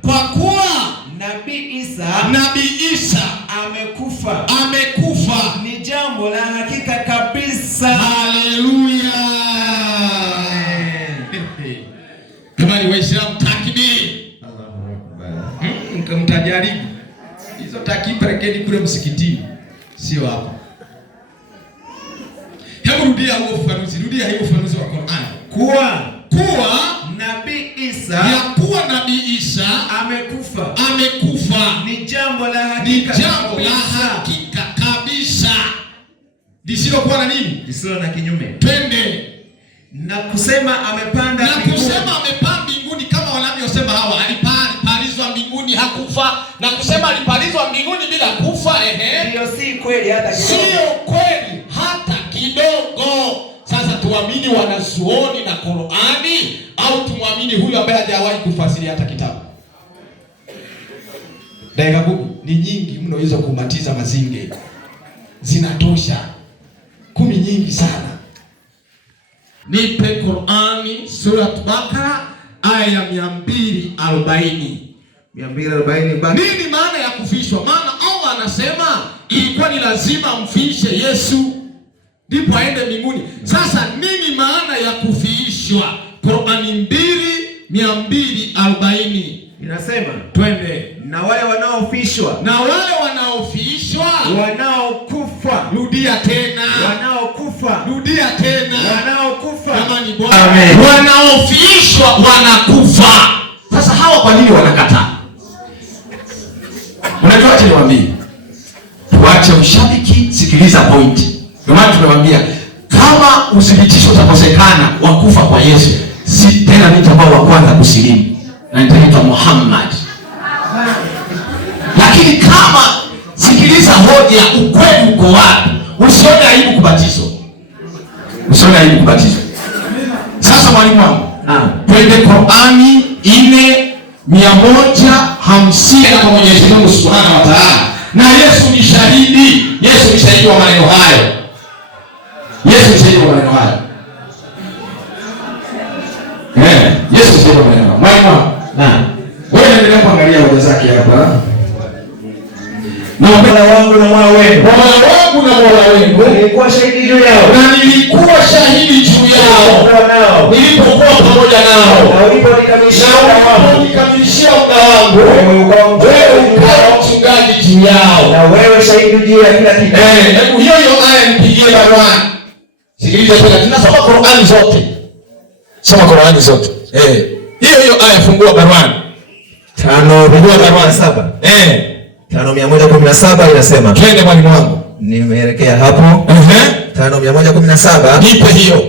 Kwa kuwa Nabii Isa amekufa ni jambo la hakika kabisa. Haleluya. Jamani Waislamu, takbir. Allahu Akbar. Mtajaribu hizo takibrekeni kule msikitini, sio hapa. Hebu rudia huo ufafanuzi, rudia hiyo ufafanuzi wa Qur'an. Kuwa Nabii Isa amekufa ni jambo la hakika kabisa, lisilokuwa na nini? Lisilo na kinyume. Twende. Na kusema amepanda mbinguni kama wanavyosema hawa, alipalizwa mbinguni hakufa, na kusema alipalizwa mbinguni bila kufa. Ndio, si kweli hata kidogo. Sio kweli hata kidogo. Sasa tuamini wanazuoni na Qur'ani au tumwamini huyu ambaye hajawahi kufasiri hata kitabu? Dakika 10 ni nyingi mno hizo kumatiza Mazinge. Zinatosha. 10 nyingi sana. Nipe Qur'ani sura Bakara aya ya 240. 240. Nini maana ya kufishwa? Maana Allah anasema ilikuwa ni lazima mfishe Yesu ndipo aende mbinguni. Sasa nini maana ya kufishwa? Qur'ani 2:240 inasema, twende. Na wale wanaofishwa, wanaokufa. Rudia tena. Wanaokufa. Rudia tena. Wanaokufa. Jamani Bwana. Amen. Wanaofishwa wanakufa. Sasa hawa kwa nini wanakataa? Unajua acha niwaambie. Tuache ushabiki, sikiliza point. Ndio maana tumemwambia kama uthibitisho utakosekana wa kufa kwa Yesu, si tena nitakuwa wa kwanza kusilimu na nitaitwa Muhammad. Lakini kama, sikiliza hoja, ukweli uko wapi? Usione aibu kubatizwa. Usione aibu kubatizwa. Sasa mwalimu wangu, twende Qur'ani 4:150 kwa Mwenyezi Mungu Subhanahu wa Ta'ala. Na Yesu ni shahidi. Yesu ni shahidi wa maneno hayo. Yesu ni shahidi wa maneno hayo. Yesu ni shahidi wa maneno hayo. Mwalimu, wewe endelea kuangalia hoja zake hapa. Na Mola wangu na Mola wenu. Mola wangu na Mola wenu. Nilikuwa shahidi juu yao. Na nilikuwa shahidi juu yao. Nilipokuwa pamoja nao. Na uliponikamilishia muda wangu. Wewe ukawa mchungaji juu yao. Na wewe shahidi juu ya kila kitu. Hebu hiyo aya nipigie barua. Sikiliza tena. Tunasoma Qur'ani zote. Soma Qur'ani zote. Hiyo aya fungua barua. 5:117. 5:117 inasema. Twende mwalimu wangu. Nimeelekea hapo. 5:117. Nipe hiyo.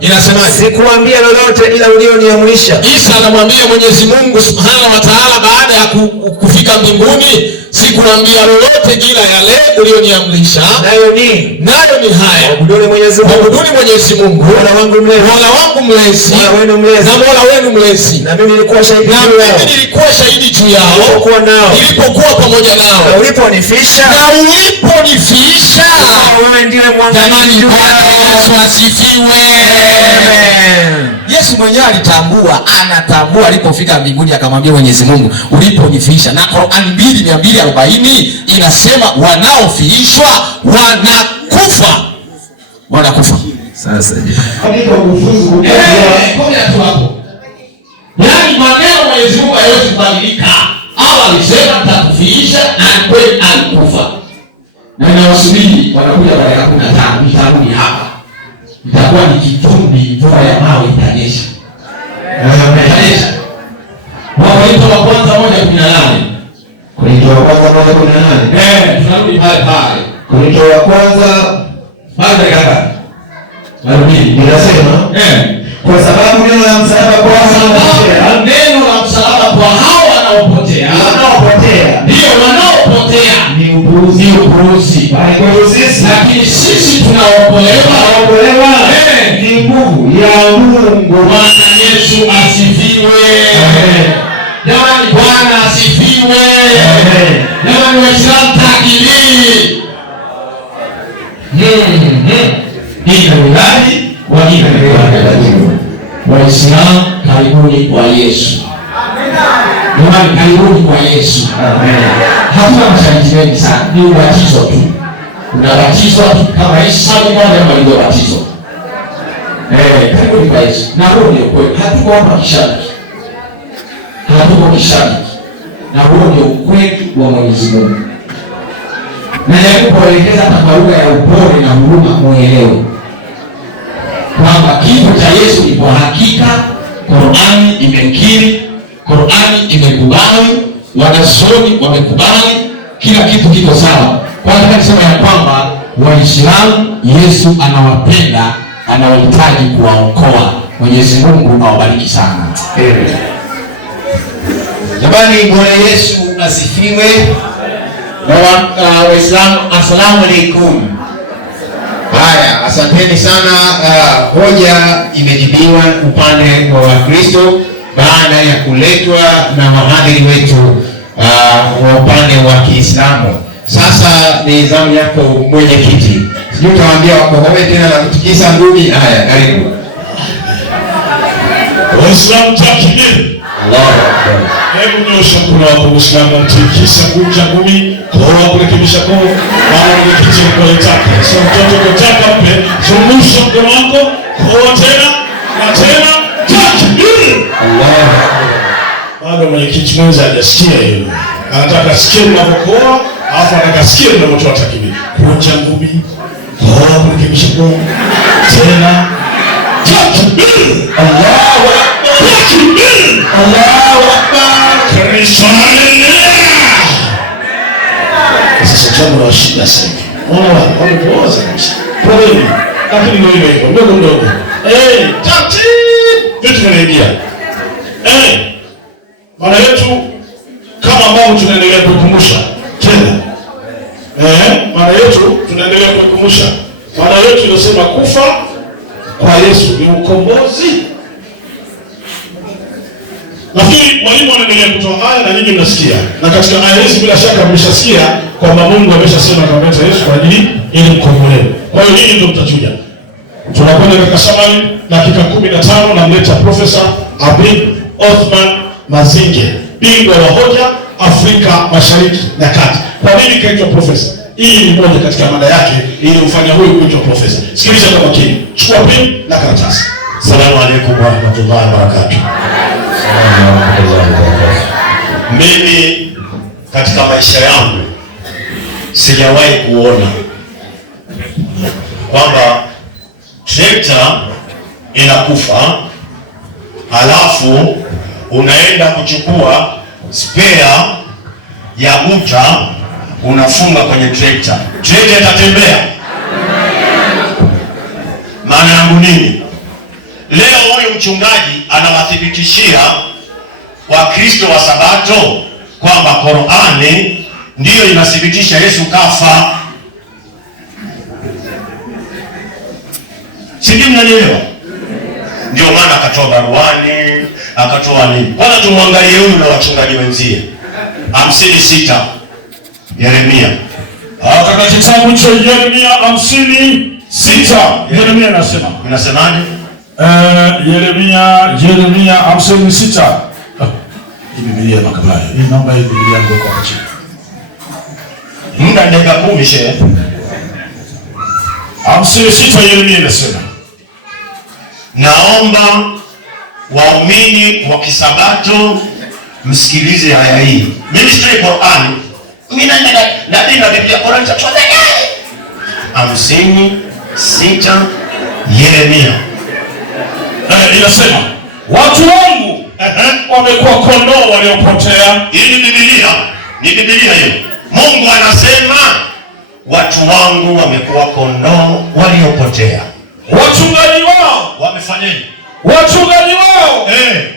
Inasema sikuambia lolote ila ulioniamrisha. Isa anamwambia Mwenyezi Mungu Subhanahu wa Ta'ala baada ya kufika mbinguni, sikuambia lolote ila yale ulioniamrisha. Nayo ni haya. Abuduni Mwenyezi Mungu. Mola wangu mlezi. Na Mola wenu mlezi. Na mimi nilikuwa shahidi juu yao. Nilipokuwa pamoja nao. Na uliponifisha. Wewe ndiwe mwangalizi. Bwana Yesu asifiwe. Yesu mwenyewe anatambua alipofika mbinguni akamwambia Mwenyezi Mungu, uliponifisha. Na Qur'an 2:240 inasema wanaofiishwa wanakufa. Sasa yaani maneno Mwenyezi Mungu hayawezi kubadilika. Allah alisema nitakufiisha na kweli alikufa. Na ninawasubiri wanakuja baada ya 15 nitarudi hapa. Itakuwa ni kitumbi, mvua ya mawe itanyesha. Wakorintho wa kwanza 1:18. Tunarudi pale. Korinto wa kwanza pale kaka. Inasema kwa sababu neno la msalaba kwa hao wanaopotea ndio wanaopotea ni upuuzi. Lakini sisi tunaokolewa ni nguvu ya Mungu. Bwana Yesu asifiwe. Jamani Bwana asifiwe. Jamani Waislamu takbiri. Inna lillahi wa inna ilaihi rajiun. Waislamu karibuni kwa Yesu. Jamani karibuni kwa Yesu. Hatuna masharti mengi sana, ni ubatizo tu. Unabatizwa tu kama Isa alivyobatizwa. Karibuni kwa Yesu. Na huo ndio kweli. Hatuko hapa kishabiki. Na huo ndio ukweli wa Mwenyezi Mungu. Najaribu kuelekeza kwa lugha ya upole na huruma muelewe kwamba kifo cha Yesu ni kwa hakika. Qur'ani imekiri, Qur'ani imekubali, wanazuoni wamekubali, kila kitu kiko sawa. Kwa hiyo nasema ya kwamba Waislamu Yesu anawapenda, anawahitaji kuwaokoa. Mwenyezi Mungu awabariki sana. Jamani, Bwana Yesu asifiwe. Waislamu, assalamu alaikum. Haya, asanteni sana. Hoja imejibiwa upande wa Wakristo baada ya kuletwa na wahadhiri wetu wa upande wa Kiislamu. Sasa ni zamu yako mwenyekiti. Sijui utawaambia wakohoe tena na kutikisa ngumi. Haya, karibu. Waislamu takbir. Allahu Akbar. Hebu nyosha mkono wako Muislamu, tikisa kunja ngumi, kohoa kurekebisha koho. Maana ni kitu unachotaka. Sio mtoto unataka mpe, zungusha mkono wako, kohoa tena na tena. Takbir. Allahu Akbar. Bado mwenyekiti mwenza hajasikia hiyo. Anataka asikie unapokohoa, alafu anataka asikie unapotoa takbir. Kunja ngumi, kohoa kurekebisha koho. Tena takbir. Allahu Akbar. Takbir. Allahu Akbar. Kristo haleluya. Sasa jambo la shida sasa hivi. Wamepooza kabisa. Pole. Lakini ndio hivyo ndogo ndogo. Tati. Vitu vinaingia. Maana yetu kama ambavyo tunaendelea kukumbusha tena. Maana yetu tunaendelea kukumbusha. Maana yetu inasema kufa kwa Yesu ni ukombozi. Nafikiri walimu wanaendelea kutoa haya na nyinyi mnasikia. Na katika aya hizi bila shaka mmeshasikia kwamba Mungu ameshasema kamleta Yesu kwa ajili ili mkombolewe. Kwa hiyo nyinyi ndio mtachuja. Tunakwenda katika summary dakika 15 na mleta Professor Abid Othman Mazinge, bingwa wa hoja Afrika Mashariki na Kati. Kwa nini kaitwa professor? Hii ni moja katika mada yake ili ufanye huyu kuitwa professor. Sikiliza kwa makini. Chukua pen na karatasi. Asalamu alaykum wa rahmatullahi wa barakatuh. Mimi katika maisha yangu sijawahi kuona kwamba trekta inakufa alafu unaenda kuchukua spare ya guta unafunga kwenye trekta. Trekta itatembea? Maana yangu nini? Leo huyu mchungaji anawathibitishia Wakristo wa Sabato kwamba Qur'ani ndiyo inathibitisha Yesu kafa. Sijui mnanielewa? Ndio maana akatoa baruani, akatoa nini. Kwanza tumwangalie huyu na wachungaji wenzie. 56 Yeremia. Katika kitabu cha Yeremia 56 Yeremia anasema. Unasemaje? Yeremia 56. Hii Biblia makabala. Hii namba hii Biblia ndio kwa chini. Muda dakika 10 shehe. 56 Yeremia anasema. Naomba waumini wa Kisabato msikilize haya hii. Mimi sitoi Qur'ani. Mimi na Biblia Qur'ani cha chochote. 56 Yeremia. Inasema watu wangu wamekuwa kondoo waliopotea. Hii ni Biblia. Ni Biblia hiyo. Mungu anasema watu wangu wamekuwa kondoo waliopotea. Wachungaji wao wamefanyaje? Wachungaji wao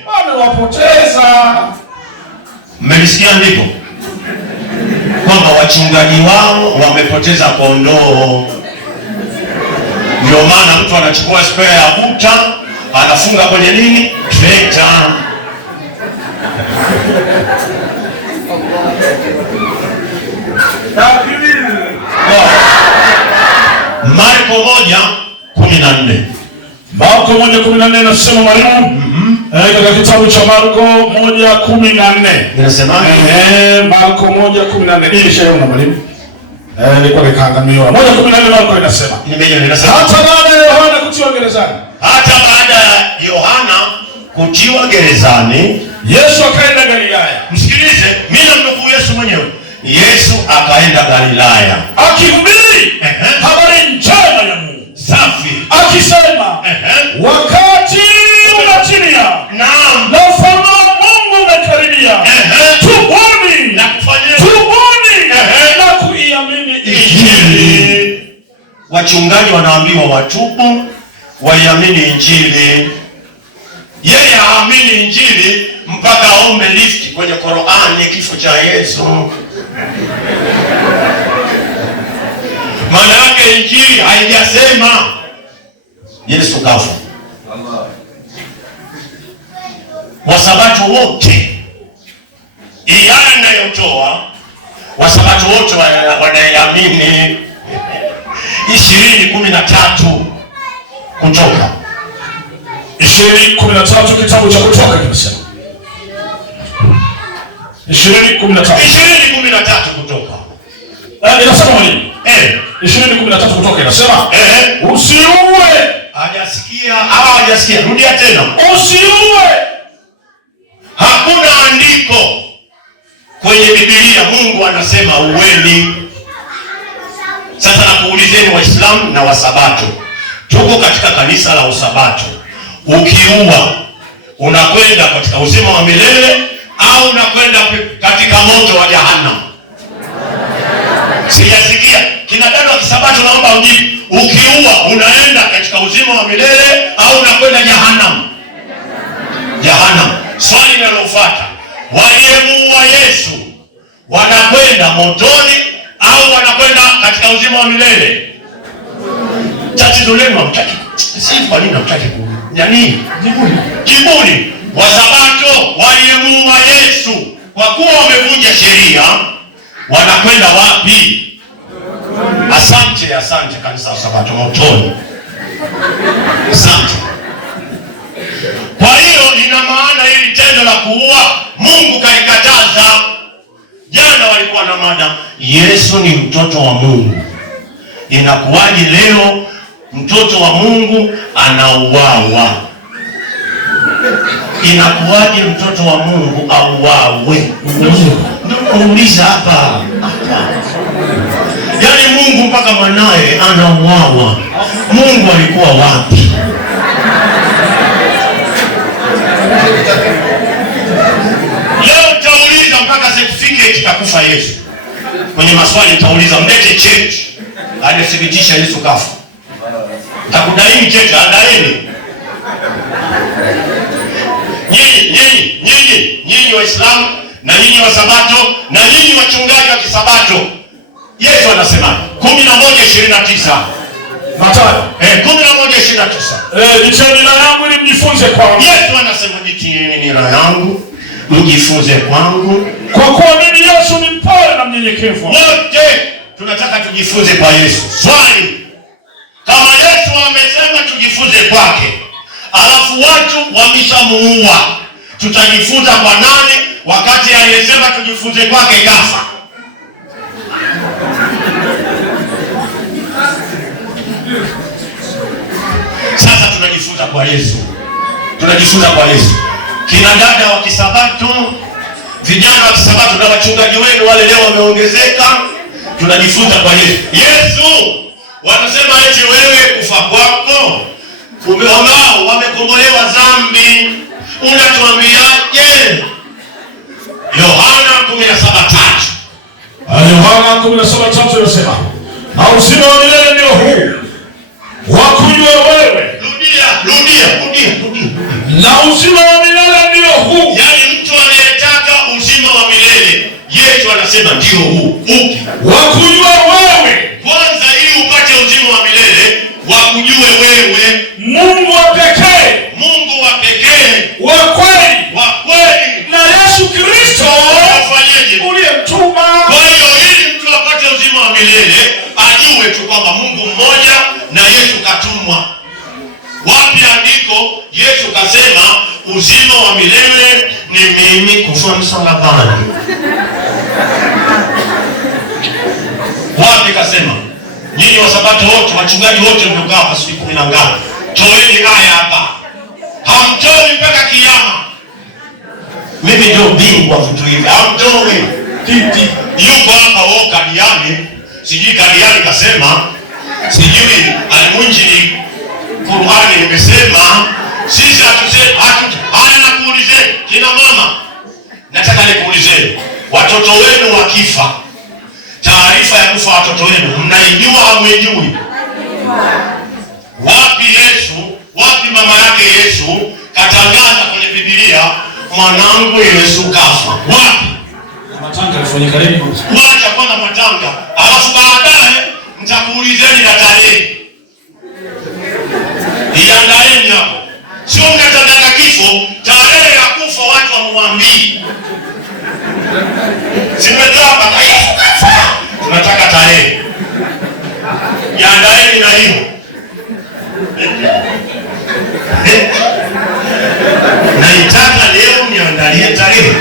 wamewapoteza. Mmelisikia ndiko? Kwamba wachungaji wao wamepoteza kondoo. Ndio maana mtu anachukua spare ya guta anafunga kwenye nini? Trekta. Marko 1:14. Marko 1:14 nasema mwalimu. Katika kitabu cha Marko 1:14. Inasemaje? Marko 1:14. Hii shaona mwalimu. Nilikuwa nikaangamiwa. 1:14 Marko inasema. Hata baada ya Yohana kutiwa gerezani. Hata baada ya Yohana kutiwa gerezani, Yesu akaenda Galilaya. Msikilize, mimi namnukuu Yesu mwenyewe. Yesu akaenda Galilaya akihubiri habari njema ya Mungu. Safi. Akisema wakati unatimia na ufalme wa Mungu umekaribia. Tubuni na kufanya tubuni na kuiamini Injili. Wachungaji wanaambiwa watubu, waiamini Injili. Yeye haamini Injili mpaka aombe lift kwenye Qur'ani kifo cha Yesu. Maana yake Injili haijasema Yesu kafa. Wasabato wote iyana inayotoa Wasabato wote wanaiamini 20:13 Kutoka. 20:13 kitabu cha Kutoka kinasema. 20:13 Kutoka. Inasema nini? 20:13 Kutoka inasema, usiue. Hajasikia au hajasikia? Rudia tena. Usiue. Hakuna andiko kwenye Biblia Mungu anasema uweni. Sasa nakuulizeni Waislamu na Wasabato. Tuko katika kanisa la Usabato. Ukiua unakwenda katika uzima wa milele au unakwenda katika moto wa jahannam? Sijasikia. Kina dada wa Kisabato naomba ujibu. Ukiua unaenda katika uzima wa milele au unakwenda jahannam? Jahannam. Swali linalofuata, waliomuua Yesu wanakwenda motoni au wanakwenda katika uzima wa milele? Tatizo lenu hamtaki. Si kwa nini hamtaki nini? Kiburi. Wasabato waliomuua Yesu kwa kuwa wamevunja sheria wanakwenda wapi? Asante kanisa la Sabato, motoni. Asante. Kwa hiyo ina maana hili tendo la kuua Mungu kalikataza. Jana walikuwa na mada, Yesu ni mtoto wa Mungu. Inakuwaje leo mtoto wa Mungu anauawa? Inakuwaje mtoto wa Mungu auawe? Ndio nauliza hapa. Yaani Mungu mpaka mwanae anauawa. Mungu alikuwa wapi? Leo utauliza mpaka certificate kakufa Yesu. Kwenye maswali utauliza mlete cheti aliyothibitisha Yesu kafa. Takudaini cheti, andaeni. Nyinyi Waislamu na nyinyi Wasabato na nyinyi wachungaji wa Kisabato, Yesu anasema 11:29 Mathayo 11:29, jitieni nira yangu ili mjifunze kwangu. Yesu anasema jitieni nira yangu mjifunze kwangu, kwa kuwa mimi Yesu ni mpole na mnyenyekevu. Wote tunataka tujifunze kwa Yesu. Swali, kama Yesu amesema tujifunze kwake, alafu watu wameshamuua, tutajifunza kwa nani wakati aliyesema tujifunze kwake kafa? Sasa tunajifunza kwa Yesu. Tunajifunza kwa Yesu. Kina dada wa Kisabato, vijana wa Kisabato na wachungaji wenu wale leo wameongezeka. Tunajifunza kwa Yesu. Yesu wanasema eti wewe kufa kwako umeonao wamekombolewa dhambi. Unatuambiaje? Yohana 17:3. Yohana 17:3 inasema, na uzima wa milele ndio huu, wakujue wewe. Rudia. Na uzima wa milele ndio huu. Yaani mtu anayetaka uzima wa milele, Yesu anasema ndio huu. Upi? Wakujue wewe. Kwanza ili upate uzima wa milele, wakujue wewe Mungu wa pekee wa kweli na Yesu Kristo afanyeje? uliyemtuma. Kwa hiyo ili mtu apate uzima wa milele, ajue tu kwamba Mungu mmoja na Yesu katumwa. Wapi andiko Yesu kasema uzima wa milele ni mimi kufa msalabani? Wapi kasema? Nyinyi Wasabato wote, wachungaji wote mnakaa hapa siku 10 na ngapi? Toeni haya hapa. Hamtoi mpaka kiyama. Mimi ndio bingwa vitu hivi. Hamtoi. Yuko hapa wao Kadiani. Sijui Kadiani kasema. Sijui Al-Munjiri Qur'ani imesema. Sisi hatusema haya. Nakuulizeni kina mama. Nataka nikuulizeni, watoto wenu wakifa, taarifa ya kufa watoto wenu mnaijua au mnaijui? Wapi mama yake Yesu katangaza kwenye Biblia mwanangu Yesu kafa? Wapi? Matanga yalifanyika lini? Wacha kwanza matanga, alafu baadaye mtakuulizeni na tarehe. Iandaeni hapo. Sio mnatangaza kifo, tarehe ya kufa watu wamwambii. Simetoa mpaka Yesu kafa. Tunataka tarehe. Iandaeni endeleeni na hiyo. Naitaka leo niandalie tarehe.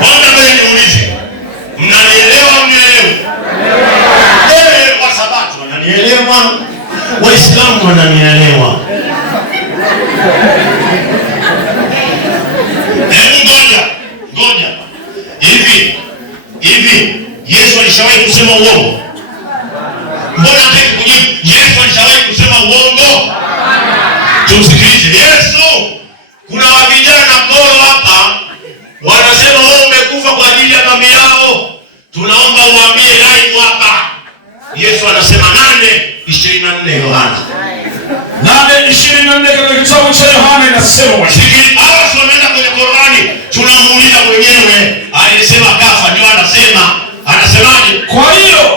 Bwana mbele niulize. Mnanielewa mnielewe? Wasabato wananielewa. Waislamu wananielewa. Ngoja. Hivi Yesu alishawahi kusema uongo? Mbona hataki kujibu? Yesu alishawahi kusema uongo? Tumsikilize Yesu. Kuna vijana koro hapa wanasema wewe umekufa kwa ajili ya dhambi yao. Tunaomba uambie live hapa. Yesu anasema 8:24 Yohana. 8:24 katika kitabu cha Yohana inasema wasikilize. Hawa tunaenda kwenye Qur'ani, tunamuuliza mwenyewe. Alisema kafa ndio anasemaje? Kwa hiyo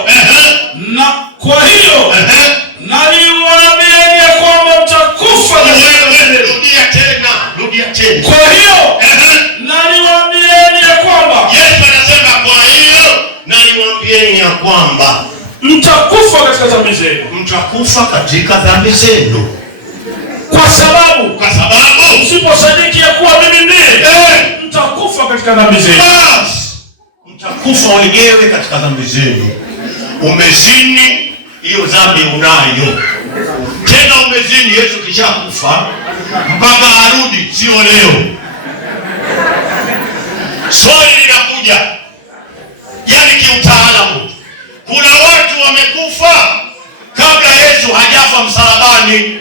naliwaambieni ya kwamba mtakufa. Rudia tena. Kwa hiyo naliwaambieni ya kwamba, Yesu anasema kwa hiyo naliwaambieni ya kwamba mtakufa katika dhambi zenu. Mtakufa katika dhambi zenu. Kwa sababu msiposadiki ya kuwa mimi ndiye, mtakufa katika dhambi zenu. Mtakufa wenyewe katika dhambi zenu. Umezini, hiyo dhambi unayo. Tena umezini, Yesu kishakufa mpaka arudi, sio leo. Swali linakuja, yani kiutaalamu, kuna watu wamekufa kabla Yesu hajafa msalabani.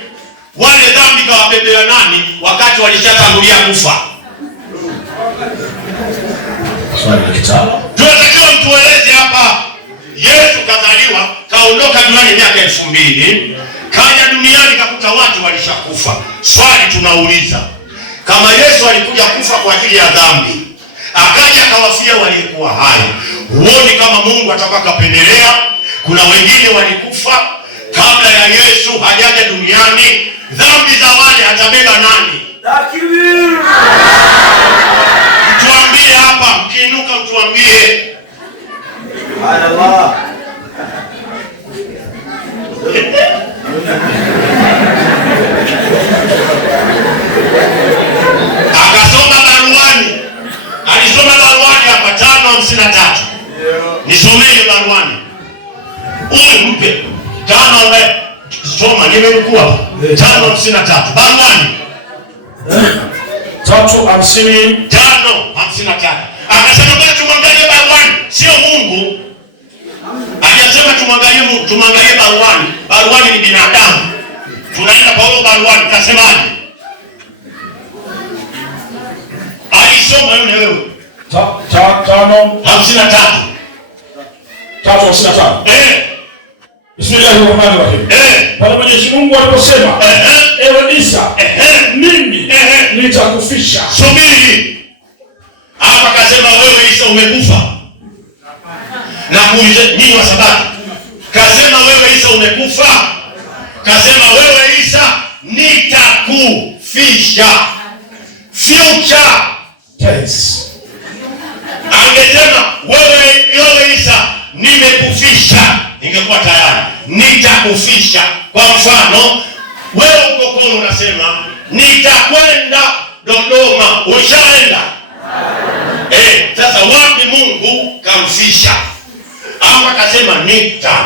Wale dhambi kawabebea nani wakati walishatangulia kufa? Swali la kitaalamu. Tunatakiwa mtueleze hapa. Yesu kazaliwa, kaondoka duniani miaka 2000, kaja duniani kakuta watu walishakufa. Swali tunauliza, kama Yesu alikuja kufa kwa ajili ya dhambi, akaja akawafia waliokuwa hai, huoni kama Mungu atakuwa kapendelea? Kuna wengine walikufa kabla ya Yesu hajaja duniani. Dhambi za wale atabeba nani? Takbir! Tuambie hapa, mkiinuka mtuambie. Allah. Akasoma baruani. Alisoma baruani hapa 5:53. Nisomee baruani. Huyu mpe 5 soma nimekuwa 5:53. Baruani 5:53. Akasema bwana tumwangalie baruani, sio Mungu. Hajasema tumwangalie Mungu, tumwangalie baruani. Baruani ni binadamu. Tunaenda Paulo baruani, kasemaje? Alisoma yule wewe. 5:53. Bismillahirrahmanirrahim. Pale Mwenyezi Mungu aliposema, ewe Isa, mimi nitakufisha. Subiri. Hapa kasema wewe Isa umekufa. Na kuuliza nini wa sababu? Kasema wewe Isa umekufa. Kasema wewe Isa nitakufisha. Future tense. Angesema wewe Isa nimekufisha, ingekuwa tayari. Nitakufisha. Kwa mfano, wewe uko Kongo unasema nitakwenda Dodoma. Ushaenda? Sasa wapi Mungu kamfisha? Ama kasema nita.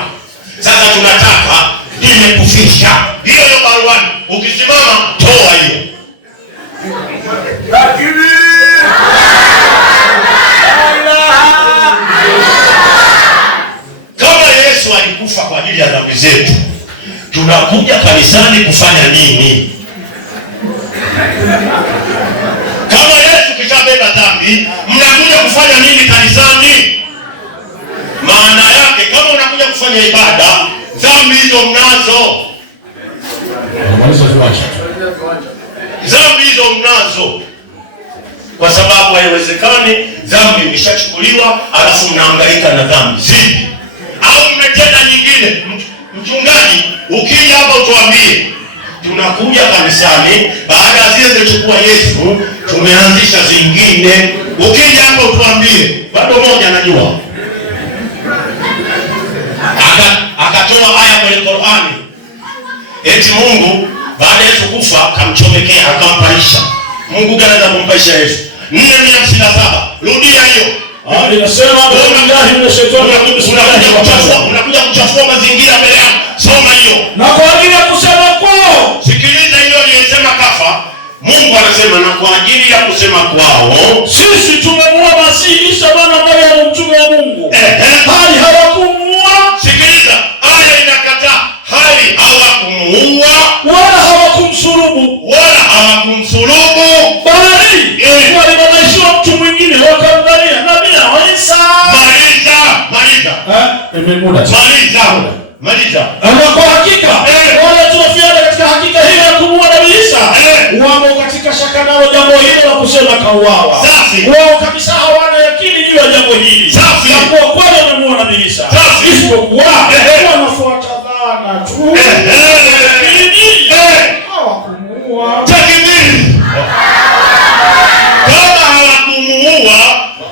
Sasa tunataka nimekufisha. Hiyo ndio baruani. Ukisimama toa hiyo. Kama Yesu alikufa kwa ajili ya dhambi zetu, tunakuja kanisani kufanya nini? Kama Yesu kishabeba dhambi, mnakuja kufanya nini kanisani? Maana yake kama unakuja kufanya ibada, dhambi hizo mnazo. Dhambi hizo mnazo. Kwa sababu haiwezekani dhambi imeshachukuliwa alafu mnahangaika na dhambi. Zipi? Au mmetenda nyingine? Mchungaji, ukija hapa utuambie. Tunakuja kanisani baada ya zile zilizochukua Yesu, tumeanzisha zingine. Ukija hapa utuambie. Bado moja najua. akatoa aya kwenye Qur'ani eti Mungu baada ya Yesu kufa akamchomekea akampaisha. Mungu gani anaweza kumpaisha Yesu? 4:57. Rudia hiyo. Inasema unakuja kuchafua mazingira mbele yako. Soma hiyo. Na kwa ajili ya kusema kwao. Sikiliza hiyo aliyesema kafa. Mungu anasema na kwa ajili ya kusema kwao sisi tumemua Masihi Isa Bwana ambaye ni mtume wa Mungu. Hali hawakumuua. Sikiliza, aya inakataa hali hawakumuua wala hawakumsulubu. Bali walimanaishiwa mtu mwingine wakamdhania Nabii Isa. Maliza. Na kwa hakika wale tuwafiana katika hakika hiyo ya kumuua Nabii Isa wamo katika shaka nao jambo hilo la kusema kauawa. Wao kabisa hawana yakini juu ya jambo hili. Na kwa kweli wamemuua Nabii Isa. Isipokuwa wanafuata dhana tu. Hawakumuua. Kama hawakumuua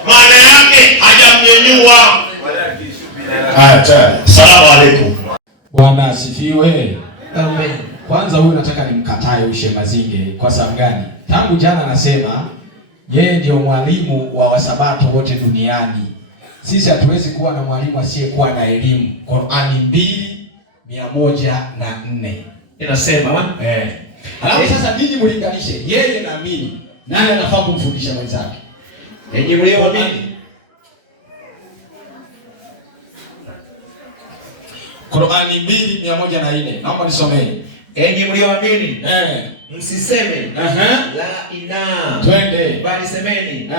maana yake hajamnyanyua. Salamu alaykum. Bwana asifiwe. Amen. Kwanza huyu nataka nimkatae Ushemazinge. Kwa sababu gani? Tangu jana anasema yeye ndio mwalimu wa wasabato wote duniani. Sisi hatuwezi kuwa na mwalimu asiyekuwa na elimu. Qur'ani 2:104 inasema Alafu sasa ninyi mlinganishe yeye na mimi. Nani anafaa kumfundisha mwenzake? Enyi mlioamini. Qur'ani 2:104. Naomba nisomee. Enyi mlioamini. Msiseme la ina. Twende. Bali semeni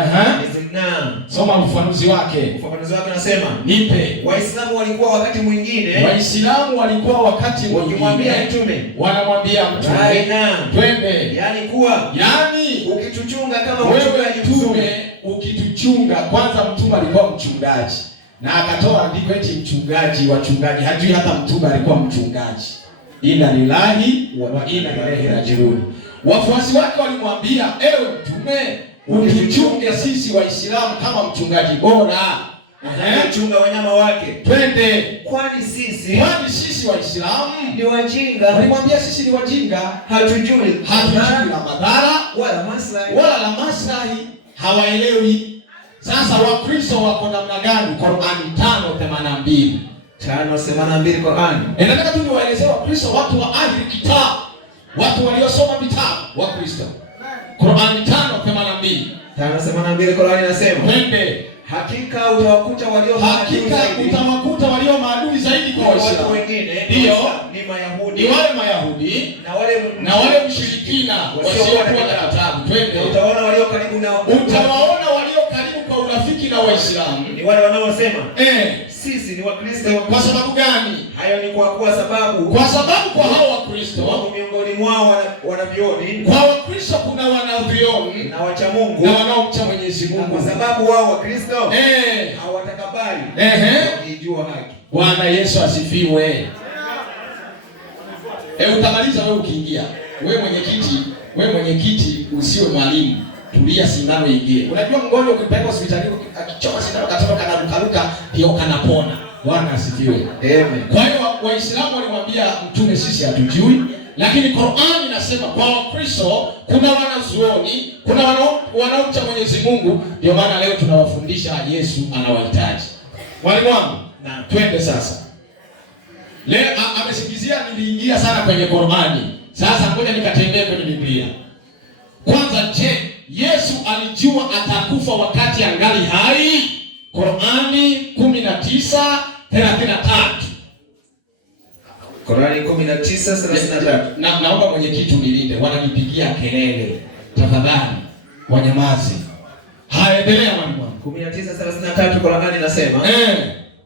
izna. Soma ufafanuzi wake. Ufafanuzi wake unasema nipe. Waislamu walikuwa wakati mwingine wakimwambia mtume. Wanamwambia mtume. La ina. Twende. Yani ukituchunga kama ukituchunga. Kwanza mtume alikuwa mchungaji. Na akatoa andiko eti wachungaji. Hajui hata mtume alikuwa mchungaji. Inna lillahi wa inna ilaihi rajiun. Wafuasi wake walimwambia, ewe mtume, utuchunge sisi Waislamu kama mchungaji bora. Chunga wanyama wake. Twende. Kwani sisi Waislamu ni wajinga. Walimwambia sisi ni wajinga. Hatujui la madhara wala la maslahi. Hawaelewi. Sasa Wakristo wako namna gani? Qur'ani 5:82. 5:82 Qur'ani. Nataka tu niwaelezee Wakristo, watu wa ahli kitabu, watu waliosoma vitabu wa Kristo. Qur'ani 5:82. 5:82 Qur'ani inasema, twende. Hakika utawakuta walio maadui zaidi kwa Waislamu wengine. Ndio ni Mayahudi. Ni wale Mayahudi na wale mshirikina wasiokuwa na kitabu. Twende. Utawaona walio karibu kwa urafiki na Waislamu. Ni wale wanaosema sisi ni Wakristo. Kwa sababu gani? Hayo ni kwa sababu kwa hao Wakristo miongoni mwao wanavyoni. Kwa Wakristo kuna wanavyoni na wacha Mungu na wanaomcha Mwenyezi Mungu. Kwa sababu wao Wakristo hawatakabali kujua haki. Bwana Yesu asifiwe. Utamaliza wewe ukiingia. Wewe mwenyekiti usiwe mwalimu. Tulia, sindano ingie. Unajua mgonjwa ukipeleka hospitalini akichoma sindano katoka kanarukaruka ndio kanapona. Bwana asifiwe. Amen. Kwa hiyo Waislamu walimwambia mtume sisi hatujui, lakini Qur'ani inasema kwa Wakristo kuna wanazuoni, kuna wanaomcha Mwenyezi Mungu, ndio maana leo tunawafundisha Yesu anawahitaji. Mwalimu wangu, na twende sasa. Leo amesikizia niliingia sana kwenye Qur'ani. Sasa ngoja nikatembee kwenye Biblia. Kwanza, je, Yesu alijua atakufa wakati angali hai? Qur'ani 19:33. Qur'ani 19:33. Naomba mwenyekiti unilinde, wananipigia kelele. Tafadhali wanyamaze. Endelea mwalimu wangu. 19:33 Qur'ani inasema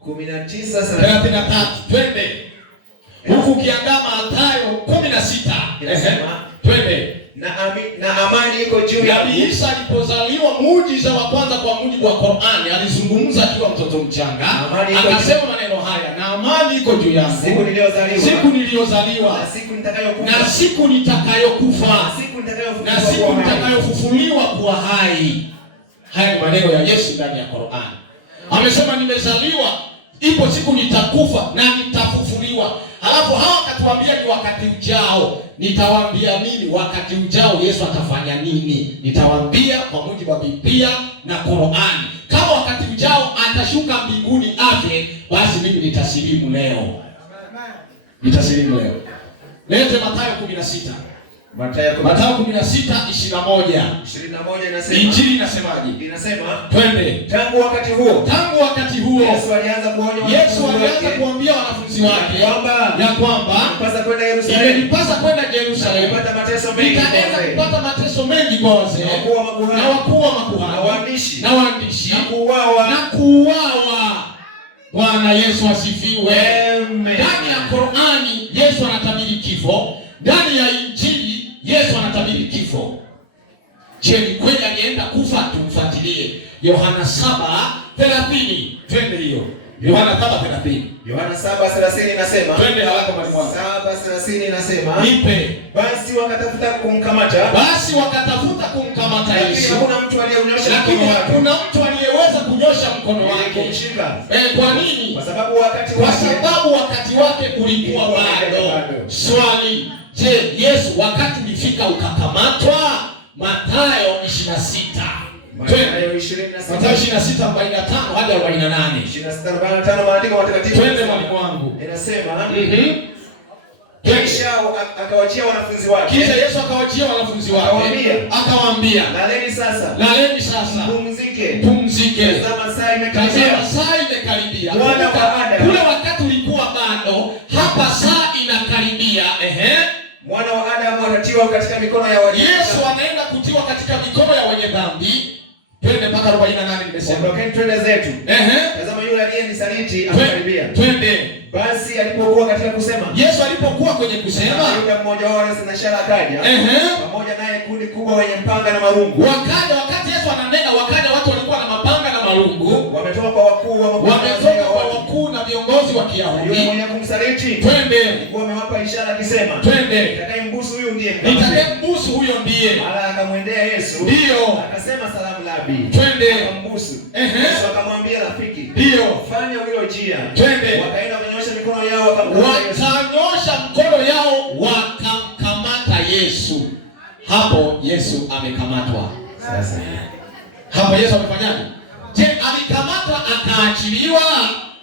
19:33. Twende. Huku ukiandaa Mathayo 16. Twende. Na amani iko juu ya Nabii Isa alipozaliwa, muujiza wa kwanza kwa mujibu wa Qur'ani, alizungumza akiwa mtoto mchanga. Akasema maneno haya, na amani iko juu yangu siku niliyozaliwa, na siku nitakayokufa, na siku nitakayofufuliwa kuwa hai. Haya ni maneno ya Yesu ndani ya Qur'ani. Amesema nimezaliwa ipo siku nitakufa na nitafufuliwa. Halafu hawa wakatuambia ni wakati ujao. Nitawaambia mimi wakati ujao Yesu atafanya nini? Nitawaambia kwa mujibu wa Biblia na Qur'ani. Kama wakati ujao atashuka mbinguni afe, basi mimi nitasilimu leo. Nitasilimu leo. Lete Mathayo 16. Mathayo 16:21 inasema. Injili inasemaje? Inasema, twende. Tangu wakati huo Yesu alianza kuambia wanafunzi wake ya kwamba ilipasa kwenda Yerusalemu kupata mateso mengi kwa wazee na wakuu wa makuhani na waandishi na kuuawa. Bwana Yesu asifiwe. Ndani ya Qur'ani Yesu anatabiri kifo. Ndani ya Injili Yesu anatabiri kifo. Je, ni kweli alienda kufa? Tumfuatilie. Yohana 7:30. Twende hiyo. Yohana 7:30. Yohana 7:30 inasema. Twende haraka mwalimu. 7:30 inasema. Nipe. Basi wakatafuta kumkamata Yesu. Hakuna mtu aliyeunyosha mkono wake. Kuna mtu aliyeweza kunyosha mkono wake. Kwa nini? Kwa sababu wakati wake ulikuwa bado. Swali, je, Yesu wakati ulifika ukakamatwa? Mathayo 26. Mathayo 26. Mathayo 26:45 hadi 48. 26:45 maandiko matakatifu. Twende mwalimu wangu. Inasema, kisha akawachia wanafunzi wake. Kisha Yesu akawachia wanafunzi wake. Akawaambia, laleni sasa. Pumzike. Tazama saa imekaribia. Kule wakati ulikuwa bado, hapa saa inakaribia. Mwana wa Adamu atatiwa katika mikono ya wenye dhambi. Yesu anaenda kutiwa katika mikono ya wenye dhambi. Twende mpaka 48 nimesema. Ondokeni twende zetu. Tazama yule aliyenisaliti anakaribia. Twende. Basi alipokuwa katika kusema. Yesu alipokuwa kwenye kusema. Yuda mmoja wao asinashara akaja. Pamoja naye kundi kubwa wenye mpanga na marungu. Wakaja wakati Yesu ananena, wakaja watu walikuwa na mapanga na marungu. Wametoka kwa wakuu na viongozi wa Kiyahudi. Yule mwenye kumsaliti. Twende. Alikuwa amewapa ishara akisema. Twende. Nitakayembusu huyo ndiye. Ala akamwendea Yesu. Ndio. Akasema, salamu Labi. Twende. Akambusu. Yesu akamwambia, rafiki. Ndio. Fanya ulilojia. Twende. Wakaenda kunyosha mikono yao wakamkamata Yesu. Hapo Yesu amekamatwa. Sasa hapo Yesu amefanyaje? Je, alikamatwa akaachiliwa?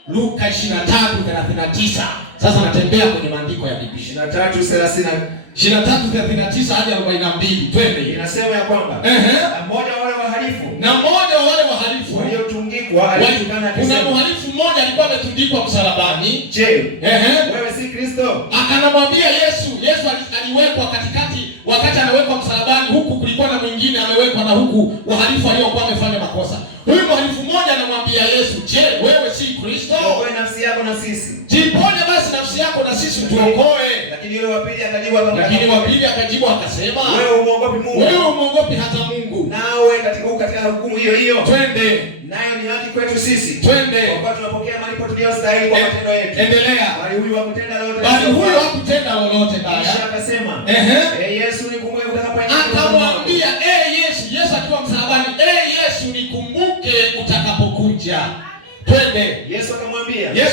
Luka 23:39. Sasa natembea kwenye maandiko ya Biblia. 23:39 hadi 42. Twende. Inasema ya kwamba mmoja wa wale wahalifu waliotungikwa alitukana akisema, kuna mhalifu mmoja alikuwa ametundikwa msalabani. Je, wewe si Kristo? Akanamwambia Yesu aliwekwa katikati, wakati anawekwa msalabani, huku kulikuwa na mwingine amewekwa na huku wahalifu waliokuwa wamefanya makosa. Huyu mhalifu mmoja anamwambia Yesu, je, wewe si Kristo? Okoe nafsi yako na sisi. Jiponye basi nafsi yako na sisi tuokoe. Lakini yule wa pili akajibu akasema, wewe umwogopi Mungu? Wewe umwogopi hata Mungu? Nawe katika hukumu hiyo. Twende. Nayo ni haki kwetu sisi. Twende. Kwa kuwa tunapokea malipo tuliyostahili kwa matendo yetu. Endelea. Bali huyu hakutenda lolote baya. Kisha akasema, Yesu nikumbuke utakapoingia. Akamwambia, Yesu akiwa msalabani, Yesu nikumbuke utakapokuja. Twende. Yesu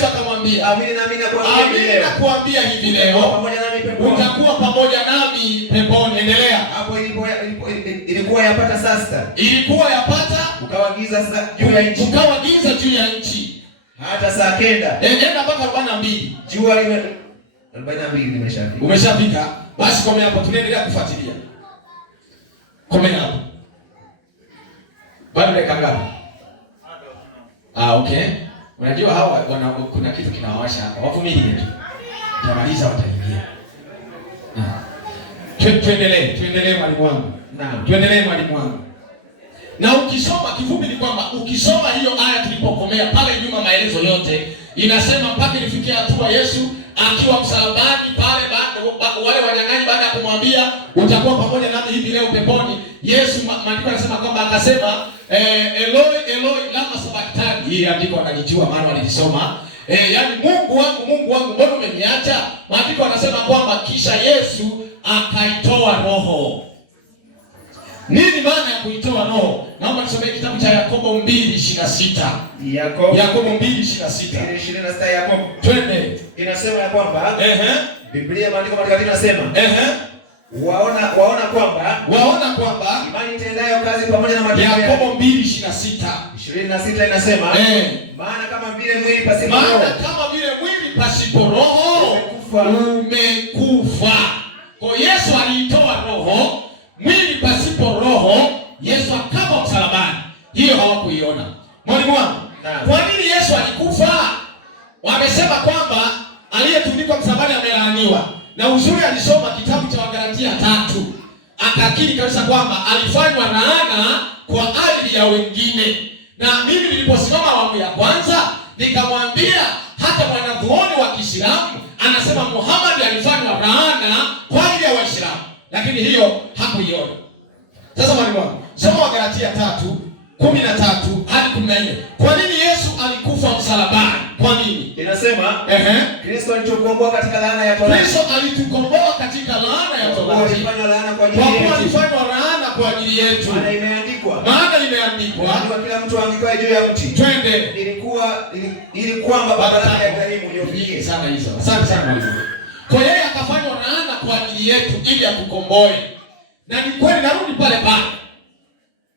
akamwambia, amini nakuambia hivi leo utakuwa pamoja nami peponi. Endelea. Hapo ilikuwa yapata sasa. Ukawa giza juu ya nchi. Hata saa 9. Enda mpaka 42. Jua 42 limeshafika. Umeshafika? Basi komea hapo, tunaendelea kufuatilia. Komea hapo. Bado dakika ngapi? Okay. Unajua hawa kuna kitu kinawasha hapa. Wavumilie tu. Tamaliza wataingia. Tuendelee mwalimu wangu. Naam. Tuendelee mwalimu wangu. Na ukisoma kifupi ni kwamba ukisoma hiyo aya tulipokomea pale nyuma, maelezo yote inasema mpaka ilifikia hatua Yesu akiwa msalabani pale, wale wanyang'anyi baada ya kumwambia utakuwa pamoja nami hivi leo peponi, Yesu maandiko yanasema kwamba akasema Eloi Eloi lama sabachthani. Hii andiko analijua maana walisoma. Yaani Mungu wangu mbona umeniacha? Maandiko yanasema kwamba kisha Yesu akaitoa roho. Nini maana ya kuitoa roho? Naomba nisomee kitabu cha Yakobo 2:26. Yakobo 2:26. 26 Yakobo. Twende. Inasema ya kwamba Biblia maandiko matakatifu inasema waona kwamba imani itendayo kazi pamoja na matendo. Yakobo 2:26. 26 inasema maana kama vile mwili pasipo roho umekufa. Kwa Yesu aliitoa roho, mwili pasipo roho, Yesu akafa msalabani. Hiyo hawakuiona. Mwalimu wangu, kwa nini Yesu alikufa? Wamesema kwamba aliyetundikwa msalabani amelaaniwa. Na uzuri alisoma kitabu cha Wagalatia 3. Akakiri kabisa kwamba alifanywa laana kwa ajili ya wengine. Na mimi niliposimama awamu ya kwanza nikamwambia hata mwanazuoni wa Kiislamu anasema Muhammad alifanywa laana kwa ajili ya Waislamu, lakini hiyo hakuiona. Sasa mwalimu wangu, soma Wagalatia 3:13 hadi 14. Kwa nini Yesu alikufa msalabani? Kwa nini? Inasema Kristo alitukomboa katika laana ya Torati. Kristo alitukomboa katika laana ya Torati. Alifanywa laana kwa ajili yetu. Alifanywa laana kwa ajili yetu. Maana imeandikwa. Kwa kila mtu angikae juu ya mti. Twende. Ili kwamba baraka ya Ibrahimu iliyofikia. Sana hizo. Asante sana mwalimu. Kwa yeye akafanywa laana kwa ajili yetu ili atukomboe. Na ni kweli, narudi pale pale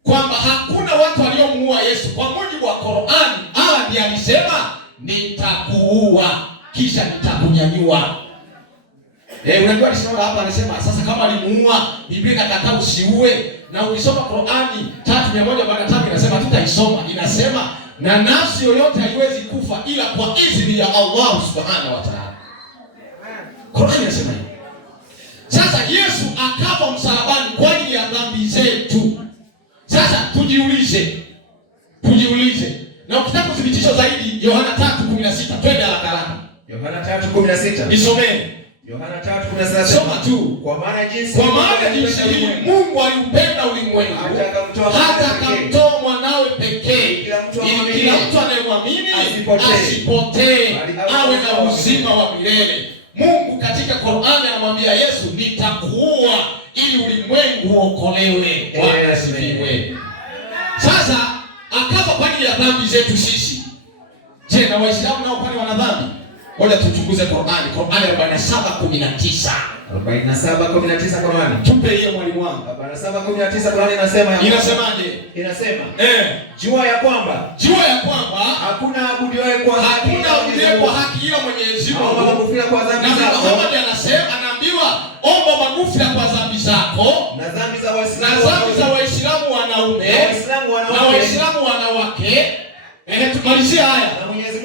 kwamba hakuna watu waliomuua Yesu. Kwa mujibu wa Qur'ani, Allah ndiye alisema nitakuua kisha nitakunyanyua. Unajua alisema hapa, anasema sasa kama alimuua, Biblia inakataa usiue. Na ulisoma Qur'ani 3:145 inasema, tutaisoma, inasema na nafsi yoyote haiwezi kufa ila kwa idhini ya Allah Subhanahu wa Ta'ala. Qur'ani inasema hivi. Sasa Yesu akafa msalabani kwa ajili ya dhambi zetu. Sasa tujiulize. Na ukitaka kuthibitisha zaidi Yohana 3:16, twende haraka. Yohana 3:16. Nisomee. Yohana 3:16. Soma tu. Kwa maana jinsi Mungu aliupenda ulimwengu hata akamtoa mwanawe pekee, ili kila mtu anayemwamini asipotee, awe na uzima wa milele. Mungu katika Qur'ani anamwambia Yesu, nitakuua ili ulimwengu uokolewe. Bwana asifiwe. Sasa akafa kwa ajili ya dhambi zetu sisi. Je, na Waislamu nao kwani wana dhambi? Ngoja tuchunguze Qur'ani. Qur'ani 47:19. 47:19 Qur'ani. Tupe hiyo mwalimu wangu. 47:19 Qur'ani inasema inasemaje? Inasema jua ya kwamba hakuna abudiwaye kwa haki ila Mwenyezi Mungu. Omba maghfira kwa dhambi zako. Muhammad anaambiwa omba maghfira kwa dhambi zako na dhambi za Waislamu wanaume na Waislamu wanawake. Tumalizia haya.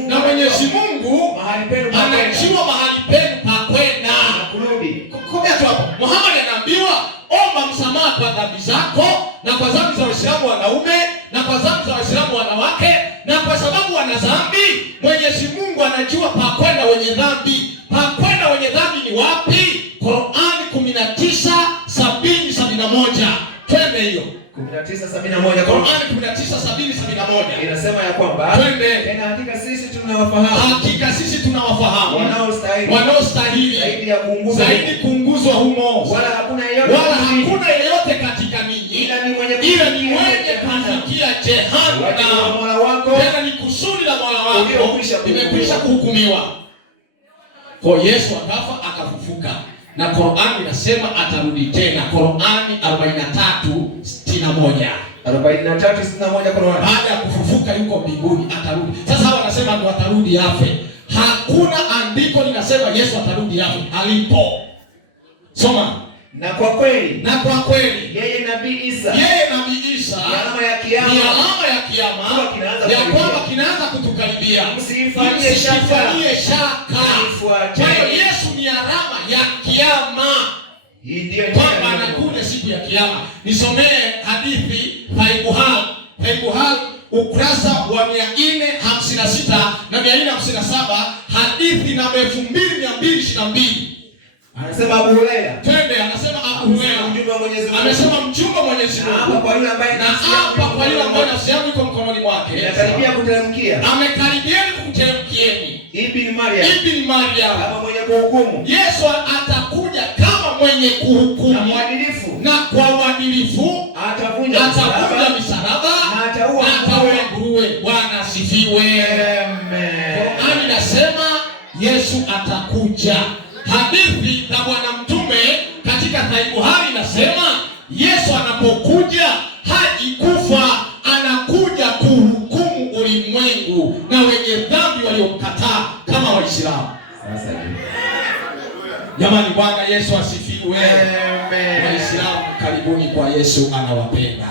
Na Mwenyezi Mungu anajua mahali penu pa kwenda kurudi. Kumbe tu hapo Muhammad anaambiwa omba msamaha kwa dhambi zako na kwa dhambi za Waislamu wanaume na kwa dhambi za Waislamu wanawake, na kwa sababu wana dhambi Mwenyezi Mungu anajua pa kwenda wenye dhambi. Pa kwenda wenye dhambi ni wapi? Qur'ani 19:70-71. Twende hiyo. 19:71 Qur'ani 19:70-71 inasema ya kwamba tena hakika sisi tunawafahamu wanaostahili zaidi kuunguzwa humo, wala hakuna yeyote katika ninyi ila ni mwenye kufikia jehanamu. Tena ni kusudi la Mola wako limekwisha kuhukumiwa. Kwa Yesu akafa akafufuka, na Qur'ani inasema atarudi tena. Qur'ani 43:61. 43:61 Qur'ani. Baada ya kufufuka yuko mbinguni, atarudi. Sasa hawa wanasema ndo atarudi afe. Hakuna andiko linasema Yesu atarudi afe. Alipo. Soma. Na kwa kweli yeye Nabii Isa ni alama ya kiyama ya kwamba kinaanza kutukaribia. Msifanyie shaka. Kwa hiyo Yesu ni alama ya kiyama. Hii ndio kwamba anakuja siku ya kiyama. Nisomee hadithi Faibuhal ukurasa wa 456 na 457, hadithi namba 2222. Anasema Abu Huraira. Twende, anasema Abu Huraira. Mjumbe wa Mwenyezi Mungu. Amesema mjumbe wa Mwenyezi Mungu. Hapa kwa yule ambaye nafsi yangu iko mkononi mwake. Amekaribia kuteremkia. Amekaribia kumteremkieni. Ibn Maryam. Kama mwenye kuhukumu. Yesu atakuja kama mwenye kuhukumu na kwa uadilifu atavunja misalaba na ataua nguruwe. Bwana asifiwe. Qur'ani inasema Yesu atakuja. Hadithi za Bwana Mtume katika Sahih Bukhari inasema Yesu anapokuja haji kufa, anakuja kuhukumu ulimwengu na wenye dhambi waliomkataa kama Waislamu. Jamani, Bwana Yesu asifiwe. Waislamu, karibuni kwa Yesu, anawapenda.